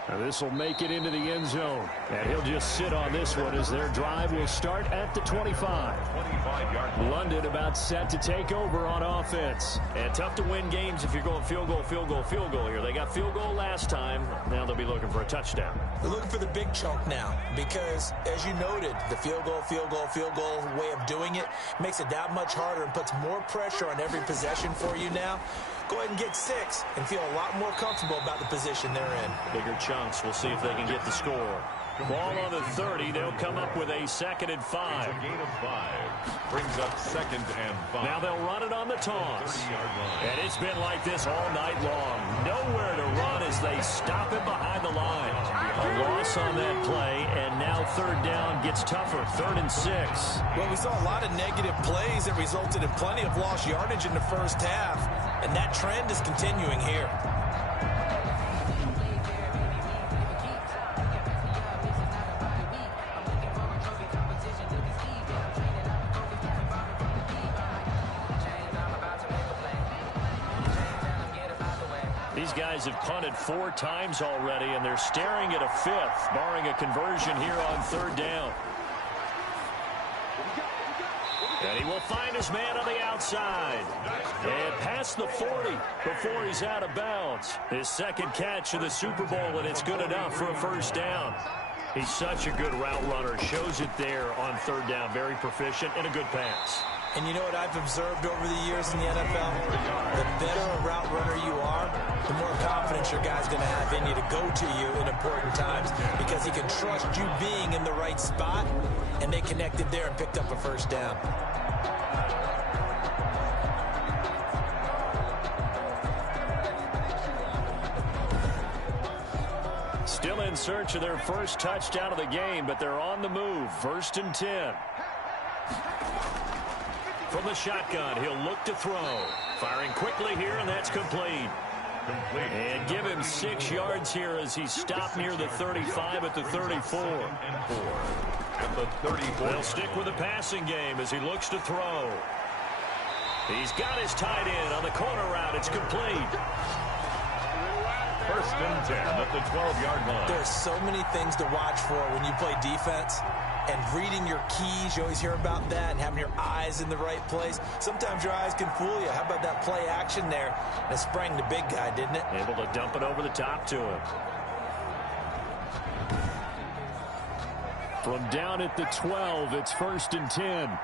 Now this will make it into the end zone. And he'll just sit on this one as their drive will start at the 25. London about set to take over on offense. And tough to win games if you're going field goal, field goal, field goal here. They got field goal last time. Now they'll be looking for a touchdown. They're looking for the big chunk now because, as you noted, the field goal way of doing it makes it that much harder and puts more pressure on every possession for you now. Go ahead and get 6 and feel a lot more comfortable about the position they're in. Bigger chunks. We'll see if they can get the score. Ball on the 30. They'll come up with a 2nd and 5. A gain of 5 brings up 2nd and 5. Now they'll run it on the toss. And it's been like this all night long. Nowhere to run as they stop it behind the line. A loss on that play, and now 3rd down gets tougher. 3rd and 6. Well, we saw a lot of negative plays that resulted in plenty of lost yardage in the first half, and that trend is continuing here. These guys have punted 4 times already, and they're staring at a 5th, barring a conversion here on 3rd down. And he will find his man on the outside. And past the 40 before he's out of bounds. His 2nd catch of the Super Bowl, and it's good enough for a 1st down. He's such a good route runner. Shows it there on 3rd down. Very proficient and a good pass. And you know what I've observed over the years in the NFL? The better a route runner you are, the more confidence your guy's going to have in you to go to you in important times because he can trust you being in the right spot, and they connected there and picked up a 1st down. Still in search of their first touchdown of the game, but they're on the move. 1st and 10. From the shotgun, he'll look to throw. Firing quickly here, and that's complete. And give him 6 yards here as he stopped near the 35 at the 34. At the 34. They'll stick with the passing game as he looks to throw. He's got his tight end on the corner route. It's complete. 1st and 10 at the 12-yard line. There's so many things to watch for when you play defense. And reading your keys, you always hear about that, and having your eyes in the right place. Sometimes your eyes can fool you. How about that play action there? And it sprang the big guy, didn't it? Able to dump it over the top to him. From down at the 12, it's 1st and 10.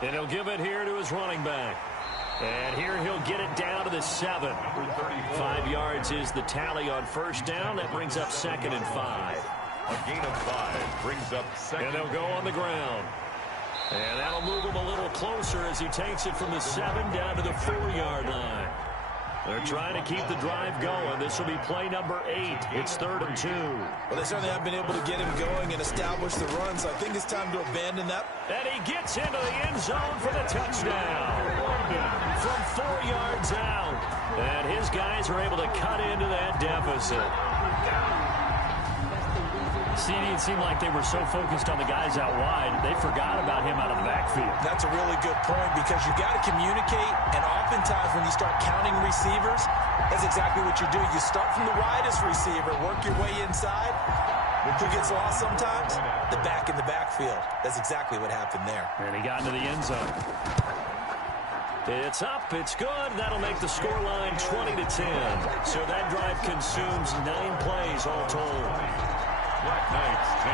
And he'll give it here to his running back. And here he'll get it down to the 7. 5 yards is the tally on 1st down. That brings up 2nd and 5. A gain of 5 brings up 2nd. And they'll go on the ground. And that'll move him a little closer as he takes it from the 7 down to the 4-yard line. They're trying to keep the drive going. This will be play number 8. It's 3rd and 2. Well, they certainly have been able to get him going and establish the run, so I think it's time to abandon that. And he gets into the end zone for the touchdown. From 4 yards out. And his guys are able to cut into that deficit. See, it seemed like they were so focused on the guys out wide, they forgot about him out of the backfield. That's a really good point because you got to communicate, and oftentimes when you start counting receivers, that's exactly what you do. You start from the widest receiver, work your way inside. Who gets lost sometimes? The back in the backfield. That's exactly what happened there. And he got into the end zone. It's up, it's good. That'll make the scoreline 20-10. So that drive consumes 9 plays all told. Black Knights 10.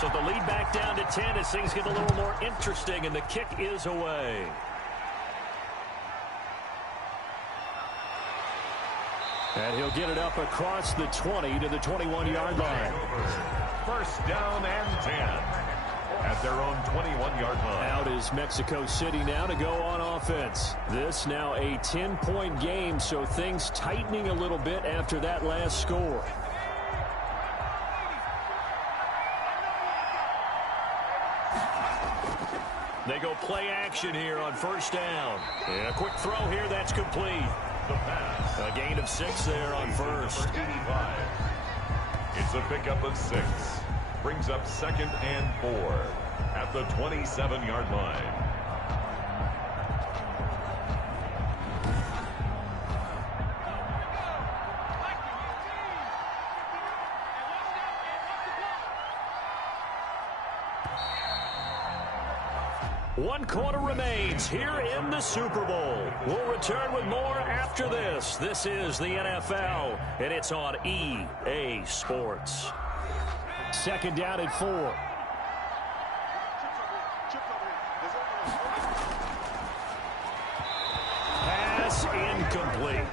So the lead back down to 10 as things get a little more interesting, and the kick is away. And he'll get it up across the 20 to the 21-yard line. First down and 10 at their own 21-yard line. Out is Mexico City now to go on offense. This now a 10-point game, so things tightening a little bit after that last score. They go play action here on first down. And a quick throw here, that's complete. The pass. A gain of 6 there on first. 85. It's a pickup of 6. Brings up 2nd and 4 at the 27-yard line. One quarter remains here in the Super Bowl. We'll return with more after this. This is the NFL, and it's on EA Sports. Second down at 4. Pass incomplete.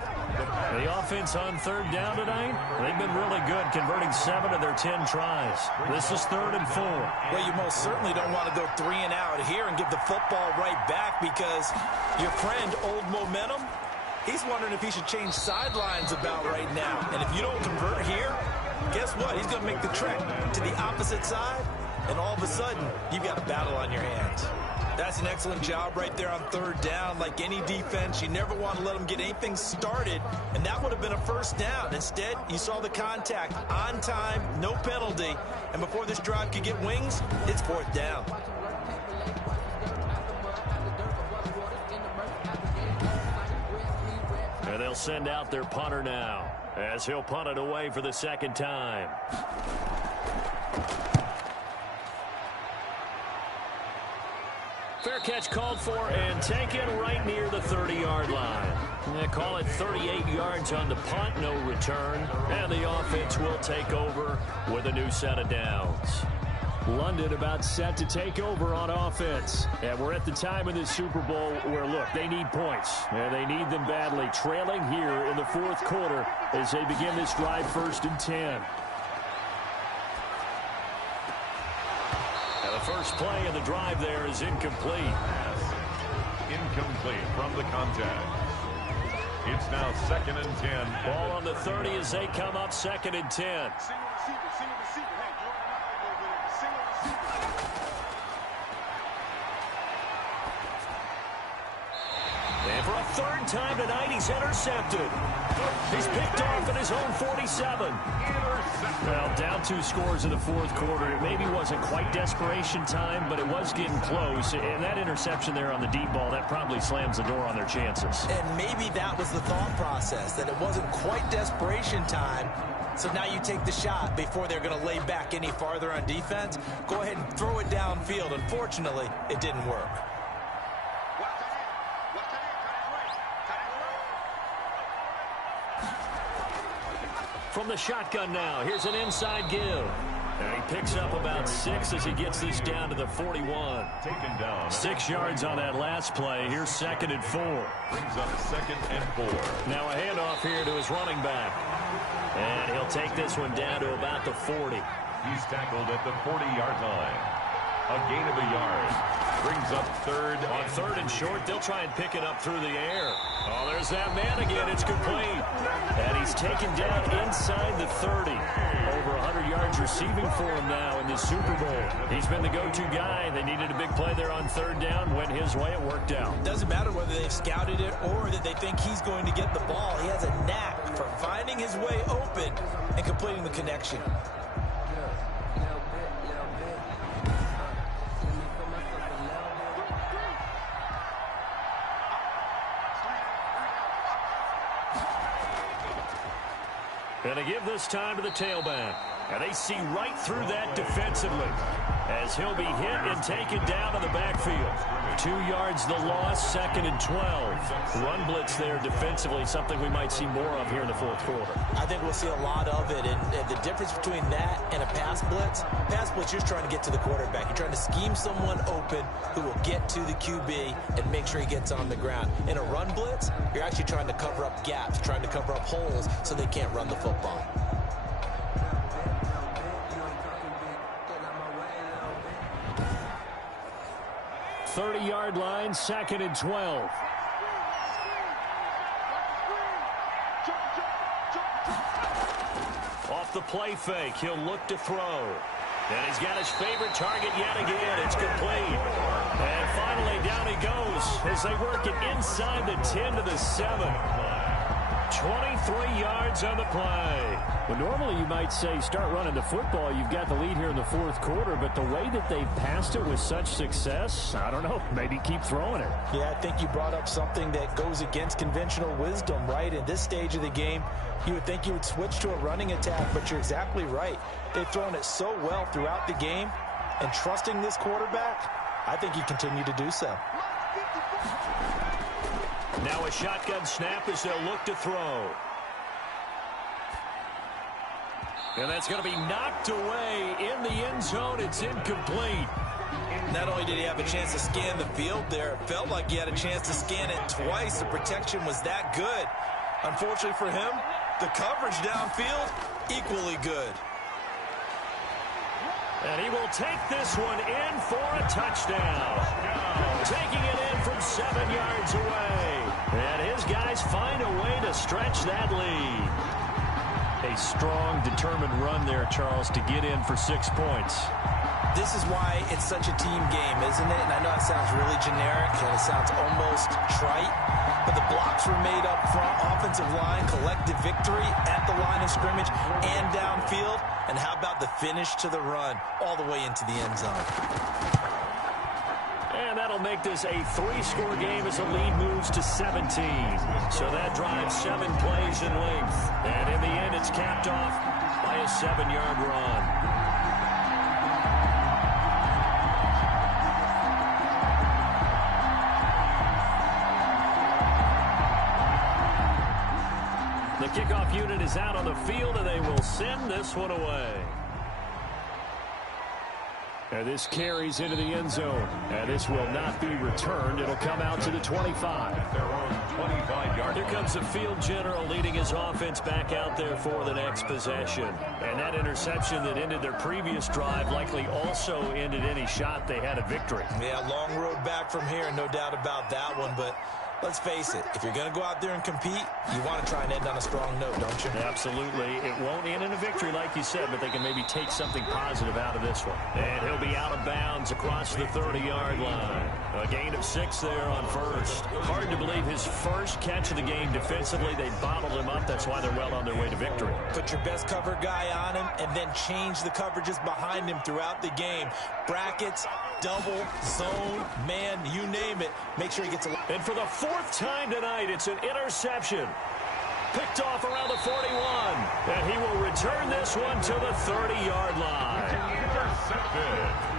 The offense on third down tonight, they've been really good, converting 7 of their 10 tries. This is 3rd and 4. Well, you most certainly don't want to go 3 and out here and give the football right back, because your friend, Old Momentum, he's wondering if he should change sidelines about right now. And if you don't convert here, guess what? He's going to make the trek to the opposite side, and all of a sudden, you've got a battle on your hands. That's an excellent job right there on third down. Like any defense, you never want to let them get anything started, and that would have been a first down. Instead, you saw the contact on time, no penalty, and before this drive could get wings, it's 4th down. And they'll send out their punter now, as he'll punt it away for the 2nd time. Fair catch called for and taken right near the 30-yard line. They call it 38 yards on the punt, no return. And the offense will take over with a new set of downs. London about set to take over on offense. And we're at the time in this Super Bowl where, look, they need points. And they need them badly. Trailing here in the 4th quarter as they begin this drive 1st and 10. First play of the drive there is incomplete. Pass. Incomplete from the contact. It's now 2nd and 10. Ball on the 30 as they come up 2nd and 10. And for a 3rd time tonight, he's intercepted. He's picked off at his own 47. Well, down 2 scores in the 4th quarter. It maybe wasn't quite desperation time, but it was getting close. And that interception there on the deep ball, that probably slams the door on their chances. And maybe that was the thought process, that it wasn't quite desperation time. So now you take the shot before they're going to lay back any farther on defense. Go ahead and throw it downfield. Unfortunately, it didn't work. From the shotgun now, here's an inside give. And he picks up about 6 as he gets this down to the 41. Taken down. 6 yards on that last play. Here's 2nd and 4. Brings up 2nd and 4. Now a handoff here to his running back. And he'll take this one down to about the 40. He's tackled at the 40-yard line. A gain of a yard. Brings up 3rd. On 3rd and short, they'll try and pick it up through the air. Oh, there's that man again. It's complete. And he's taken down inside the 30. Over 100 yards receiving for him now in the Super Bowl. He's been the go-to guy. They needed a big play there on 3rd down. Went his way. It worked out. Doesn't matter whether they've scouted it or that they think he's going to get the ball. He has a knack for finding his way open and completing the connection. And to give this time to the tailback. And they see right through that defensively as he'll be hit and taken down in the backfield. 2 yards the loss, 2nd and 12. Run blitz there defensively, something we might see more of here in the fourth quarter. I think we'll see a lot of it, and the difference between that and a pass blitz, you're trying to get to the quarterback. You're trying to scheme someone open who will get to the QB and make sure he gets on the ground. In a run blitz, you're actually trying to cover up gaps, trying to cover up holes so they can't run the football. Thirty-yard line, 2nd and 12. Off the play fake, he'll look to throw. And he's got his favorite target yet again. It's complete. And finally, down he goes as they work it inside the 10 to the 7. 23 yards on the play. Well, normally you might say start running the football. You've got the lead here in the fourth quarter, but the way that they've passed it with such success, I don't know, maybe keep throwing it. Yeah, I think you brought up something that goes against conventional wisdom, right? In this stage of the game, you would think you would switch to a running attack, but you're exactly right. They've thrown it so well throughout the game, and trusting this quarterback, I think you continue to do so. Now a shotgun snap as they'll look to throw. And that's going to be knocked away in the end zone. It's incomplete. Not only did he have a chance to scan the field there, it felt like he had a chance to scan it twice. The protection was that good. Unfortunately for him, the coverage downfield, equally good. And he will take this one in for a touchdown. Taking it in from 7 yards away. And his guys find a way to stretch that lead. A strong, determined run there, Charles, to get in for 6 points. This is why it's such a team game, isn't it? And I know it sounds really generic and it sounds almost trite, but the blocks were made up front, offensive line, collective victory at the line of scrimmage and downfield. And how about the finish to the run all the way into the end zone? And that'll make this a 3-score game as the lead moves to 17. So that drives 7 plays in length. And in the end, it's capped off by a 7-yard run. The kickoff unit is out on the field, and they will send this one away. And this carries into the end zone. And this will not be returned. It'll come out to the 25. Their own 25-yard. Here comes the field general leading his offense back out there for the next possession. And that interception that ended their previous drive likely also ended any shot they had at victory. Yeah, long road back from here, no doubt about that one, but let's face it, if you're going to go out there and compete, you want to try and end on a strong note, don't you? Absolutely. It won't end in a victory like you said, but they can maybe take something positive out of this one. And he'll be out of bounds across the 30-yard line. A gain of 6 there on first. Hard to believe his first catch of the game defensively. They bottled him up. That's why they're well on their way to victory. Put your best cover guy on him and then change the coverages behind him throughout the game. Brackets, double, zone, man, you name it. Make sure he gets a... And for the 4th time tonight, it's an interception. Picked off around the 41. And he will return this one to the 30-yard line. Intercepted.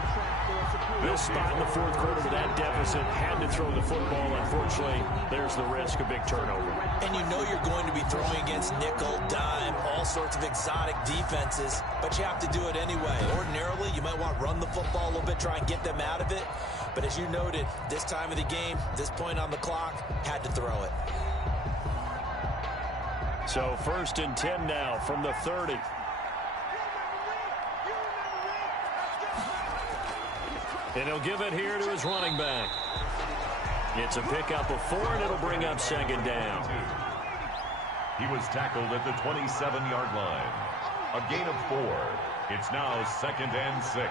This spot in the fourth quarter with that deficit, had to throw the football. Unfortunately, there's the risk of big turnover. And you know you're going to be throwing against nickel, dime, all sorts of exotic defenses, but you have to do it anyway. Ordinarily, you might want to run the football a little bit, try and get them out of it. But as you noted, this time of the game, this point on the clock, had to throw it. So 1st and 10 now from the 30. And he'll give it here to his running back. It's a pickup of 4, and it'll bring up 2nd down. He was tackled at the 27-yard line. A gain of 4. It's now 2nd and 6.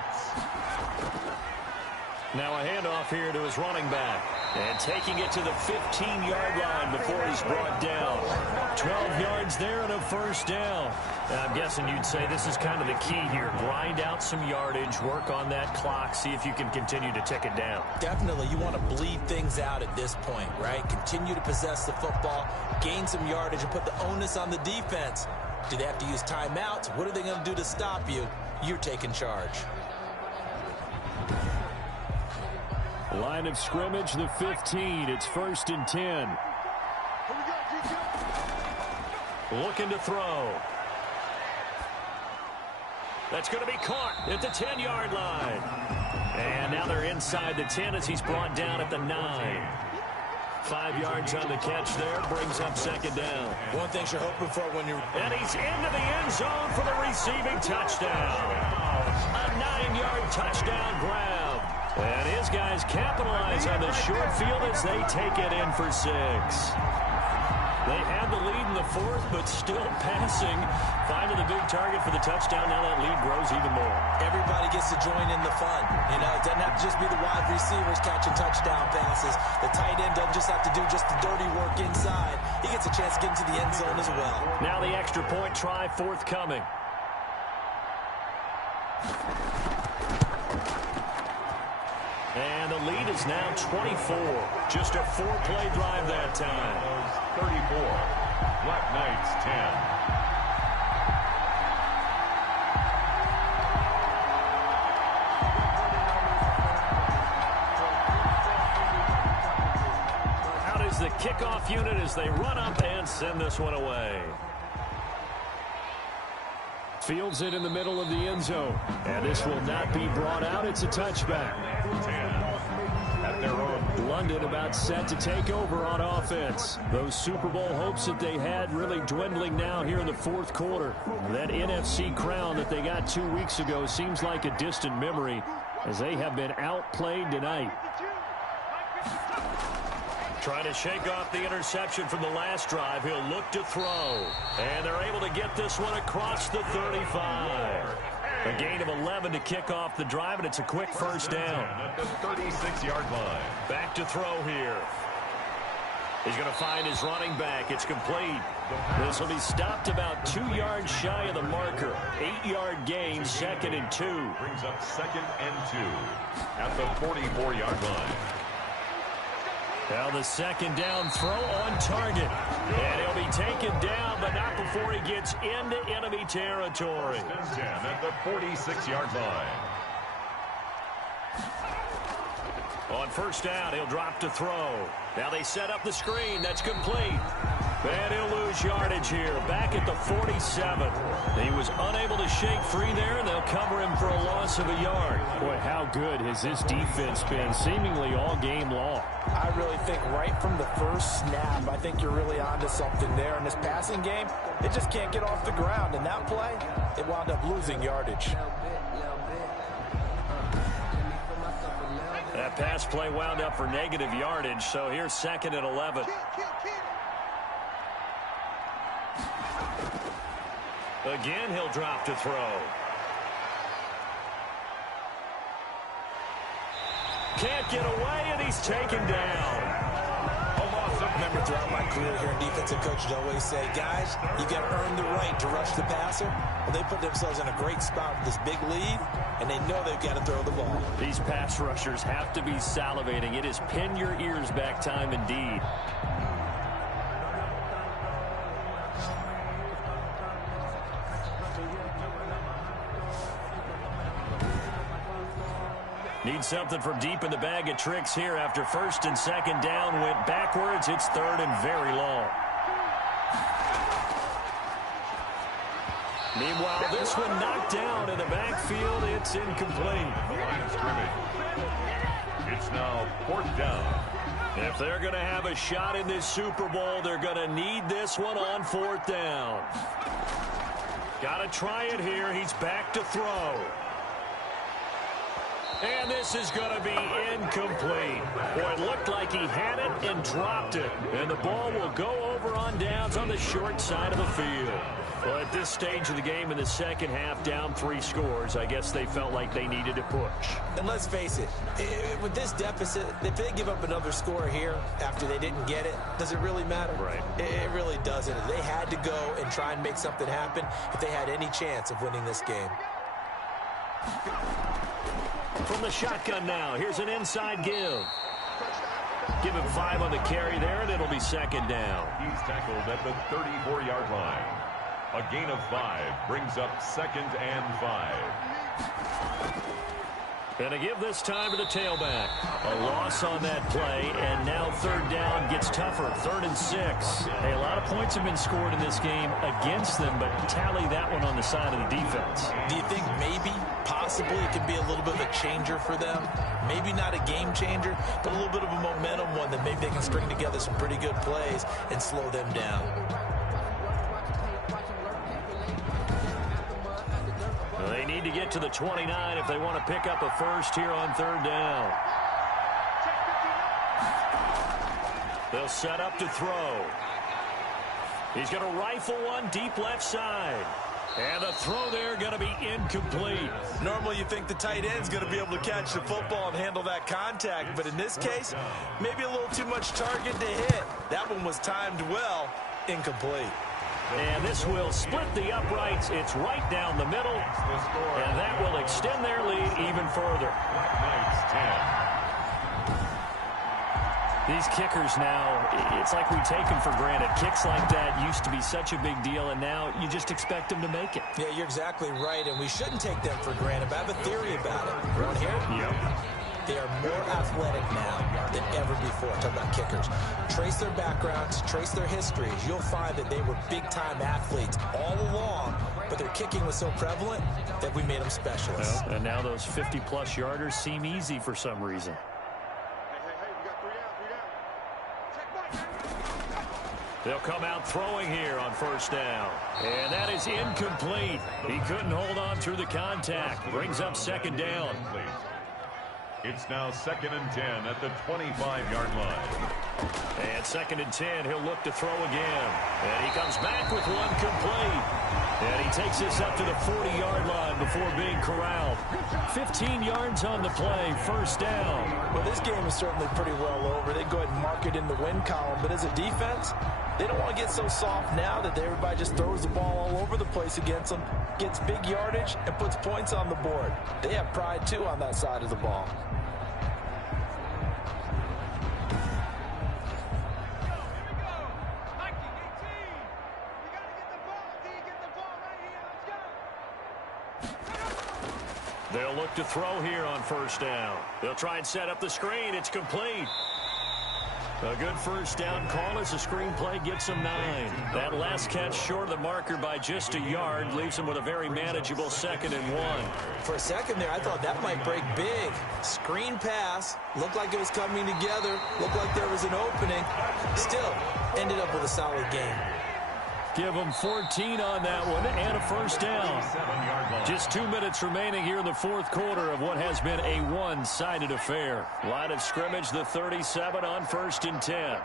Now a handoff here to his running back. And taking it to the 15-yard line before he's brought down. 12 yards there and a 1st down. And I'm guessing you'd say this is kind of the key here. Grind out some yardage, work on that clock, see if you can continue to tick it down. Definitely, you want to bleed things out at this point, right? Continue to possess the football, gain some yardage, and put the onus on the defense Do they have to use timeouts? What are they going to do to stop you? You're taking charge. Line of scrimmage, the 15. It's 1st and 10. Looking to throw. That's going to be caught at the 10-yard line. And now they're inside the 10 as he's brought down at the 9. 5 yards on the catch there, brings up 2nd down. One thing you're hoping for when you're... And he's into the end zone for the receiving touchdown. A 9-yard touchdown grab. And his guys capitalize on the short field as they take it in for 6. They had the lead in the 4th, but still passing. Finding the big target for the touchdown. Now that lead grows even more. Everybody gets to join in the fun. You know, it doesn't have to just be the wide receivers catching touchdown passes. The tight end doesn't just have to do just the dirty work inside. He gets a chance to get into the end zone as well. Now the extra point try forthcoming. And the lead is now 24. Just a 4-play drive that time. 34. Black Knights 10. The kickoff unit as they run up and send this one away. Fields it in the middle of the end zone. And this will not be brought out. It's a touchback. 10 at their own. London about set to take over on offense. Those Super Bowl hopes that they had really dwindling now here in the 4th quarter. That NFC crown that they got 2 weeks ago seems like a distant memory as they have been outplayed tonight. Trying to shake off the interception from the last drive. He'll look to throw. And they're able to get this one across the 35. A gain of 11 to kick off the drive, and it's a quick first down. At the 36-yard line. Back to throw here. He's going to find his running back. It's complete. This will be stopped about 2 yards shy of the marker. 8-yard gain, 2nd and 2. Brings up 2nd and 2 at the 44-yard line. Now the 2nd down throw on target. And he'll be taken down, but not before he gets into enemy territory. 10 at the 46-yard line. On first down, he'll drop to throw. Now they set up the screen. That's complete. And he'll lose yardage here. Back at the 47. He was unable to shake free there, and they'll cover him for a loss of a yard. Boy, how good has this defense been seemingly all game long? I really think right from the first snap, I think you're really onto something there. In this passing game, it just can't get off the ground. And that play, it wound up losing yardage. That pass play wound up for negative yardage, so here's 2nd and 11. Again, he'll drop to throw. Can't get away, and he's taken down. Remember, throughout my career here in defensive coaches always say, guys, you got to earn the right to rush the passer. Well, they put themselves in a great spot with this big lead, and they know they've got to throw the ball. These pass rushers have to be salivating. It is pin your ears back time indeed. Need something from deep in the bag of tricks here after 1st and 2nd down went backwards. It's 3rd and very long. Meanwhile, this one knocked down in the backfield. It's incomplete. The line of scrimmage. It's now 4th down. If they're going to have a shot in this Super Bowl, they're going to need this one on 4th down. Got to try it here. He's back to throw. And this is going to be incomplete. Boy, it looked like he had it and dropped it. And the ball will go over on downs on the short side of the field. Well, at this stage of the game in the second half, down 3 scores, I guess they felt like they needed to push. And let's face it, with this deficit, if they give up another score here after they didn't get it, does it really matter? Right. It really doesn't. They had to go and try and make something happen if they had any chance of winning this game. From the shotgun now, here's an inside give. Give him 5 on the carry there, and it'll be 2nd down. He's tackled at the 34-yard line. A gain of 5 brings up 2nd and 5. And to give this time to the tailback. A loss on that play, and now 3rd down gets tougher. 3rd and 6. Hey, a lot of points have been scored in this game against them, but tally that one on the side of the defense. Do you think maybe, possibly, it could be a little bit of a changer for them? Maybe not a game changer, but a little bit of a momentum one that maybe they can string together some pretty good plays and slow them down. They need to get to the 29 if they want to pick up a first here on 3rd down. They'll set up to throw. He's going to rifle one deep left side. And the throw there going to be incomplete. Normally you think the tight end's going to be able to catch the football and handle that contact, but in this case, maybe a little too much target to hit. That one was timed well, incomplete. And this will split the uprights. It's right down the middle. And that will extend their lead even further. These kickers now, it's like we take them for granted. Kicks like that used to be such a big deal, and now you just expect them to make it. Yeah, you're exactly right, and we shouldn't take them for granted. But I have a theory about it. You want to hear it? Yep. They are more athletic now than ever before. Talk about kickers. Trace their backgrounds, trace their histories. You'll find that they were big-time athletes all along, but their kicking was so prevalent that we made them specialists. Well, and now those 50-plus yarders seem easy for some reason. They'll come out throwing here on 1st down. And that is incomplete. He couldn't hold on through the contact. Brings up 2nd down. It's now 2nd and 10 at the 25-yard line. And 2nd and 10, he'll look to throw again. And he comes back with one complete. And he takes this up to the 40-yard line before being corralled. 15 yards on the play, 1st down. Well, this game is certainly pretty well over. They go ahead and mark it in the win column. But as a defense, they don't want to get so soft now that everybody just throws the ball all over the place against them, gets big yardage, and puts points on the board. They have pride, too, on that side of the ball. They'll look to throw here on 1st down. They'll try and set up the screen. It's complete. A good 1st down call as the screen play gets them 9. That last catch short of the marker by just a yard leaves them with a very manageable 2nd and 1. For a second there, I thought that might break big. Screen pass. Looked like it was coming together. Looked like there was an opening. Still, ended up with a solid game. Give them 14 on that one and a 1st down. Just 2 minutes remaining here in the 4th quarter of what has been a one-sided affair. Line of scrimmage, the 37 on 1st and 10.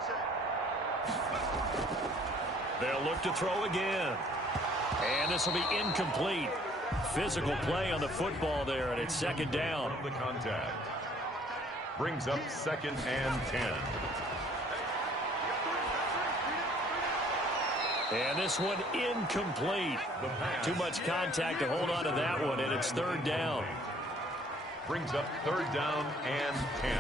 They'll look to throw again. And this will be incomplete. Physical play on the football there, and it's 2nd down. The contact brings up 2nd and 10. And this one incomplete. Too much contact to hold on to that one, and it's 3rd down. Brings up 3rd down and 10.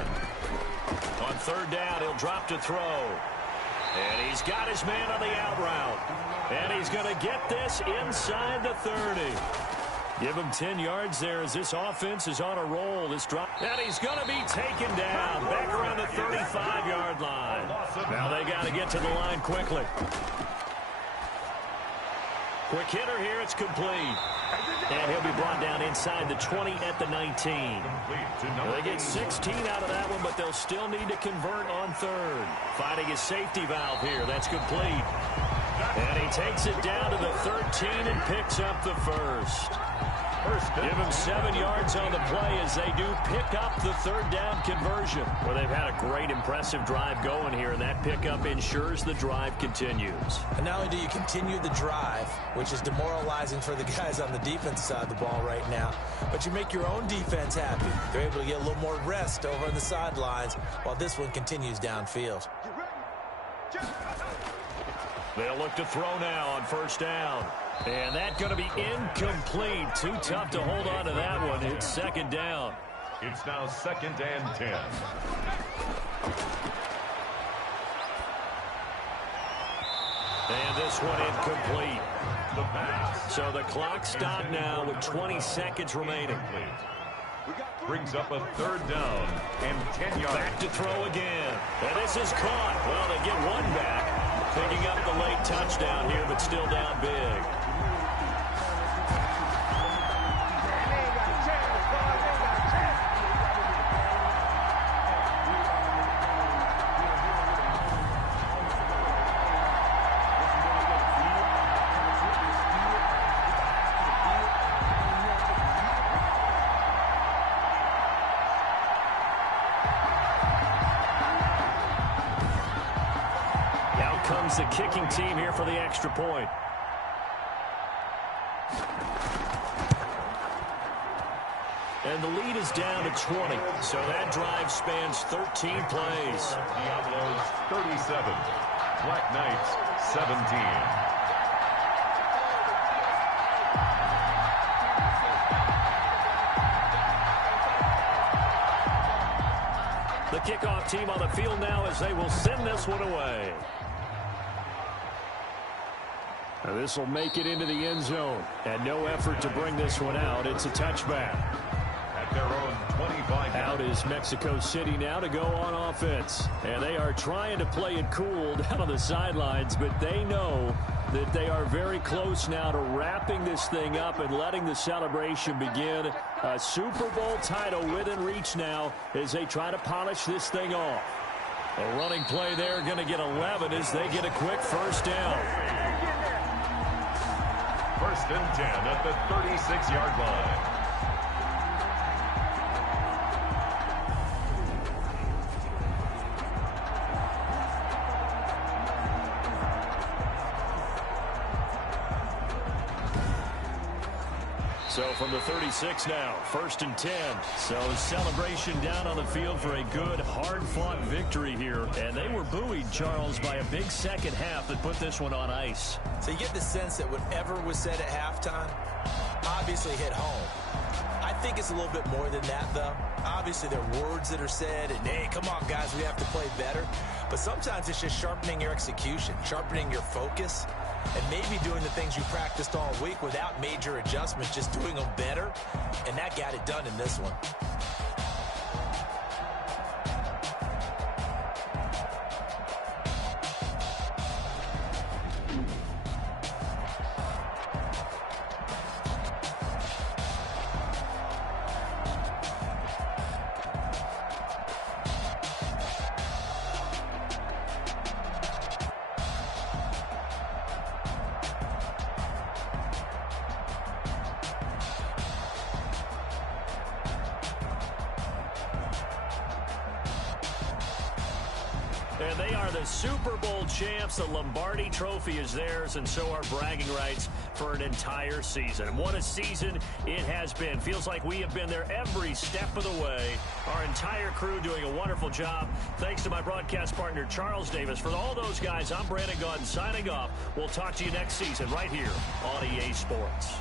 On 3rd down, he'll drop to throw. And he's got his man on the out route. And he's going to get this inside the 30. Give him 10 yards there as this offense is on a roll. This drop. And he's going to be taken down back around the 35-yard line. Now they got to get to the line quickly. Quick hitter here, it's complete. And he'll be brought down inside the 20 at the 19. They get 16 out of that one, but they'll still need to convert on 3rd. Finding his safety valve here, that's complete. And he takes it down to the 13 and picks up the 1st. Give him 7 yards on the play as they do pick up the 3rd down conversion. Well, they've had a great, impressive drive going here, and that pickup ensures the drive continues. And not only do you continue the drive, which is demoralizing for the guys on the defense side of the ball right now, but you make your own defense happy. They're able to get a little more rest over on the sidelines while this one continues downfield. They'll look to throw now on 1st down. And that's going to be incomplete. Too tough to hold on to that one. It's 2nd down. It's now 2nd and 10. And this one incomplete. The pass. So the clock stopped now with 20 seconds remaining. Brings up a 3rd down and 10 yards. Back to throw again. And this is caught. Well, they get one back. Picking up the late touchdown here, but still down big. Comes the kicking team here for the extra point. And the lead is down to 20. So that drive spans 13 plays. Diablos 37. Black Knights 17. The kickoff team on the field now as they will send this one away. Now this will make it into the end zone. And no effort to bring this one out. It's a touchback. At their own 25. Out is Mexico City now to go on offense. And they are trying to play it cool down on the sidelines, but they know that they are very close now to wrapping this thing up and letting the celebration begin. A Super Bowl title within reach now as they try to polish this thing off. A running play there, going to get 11 as they get a quick first down. 1st and 10 at the 36-yard line. So from the 36 now, 1st and 10. So celebration down on the field for a good, hard-fought victory here. And they were buoyed, Charles, by a big second half that put this one on ice. So you get the sense that whatever was said at halftime obviously hit home. I think it's a little bit more than that, though. Obviously, there are words that are said, and, hey, come on, guys, we have to play better. But sometimes it's just sharpening your execution, sharpening your focus, and maybe doing the things you practiced all week without major adjustments, just doing them better. And that got it done in this one. And they are the Super Bowl champs. The Lombardi Trophy is theirs, and so are bragging rights for an entire season. And what a season it has been. Feels like we have been there every step of the way. Our entire crew doing a wonderful job. Thanks to my broadcast partner, Charles Davis. For all those guys, I'm Brandon Gaudin signing off. We'll talk to you next season right here on EA Sports.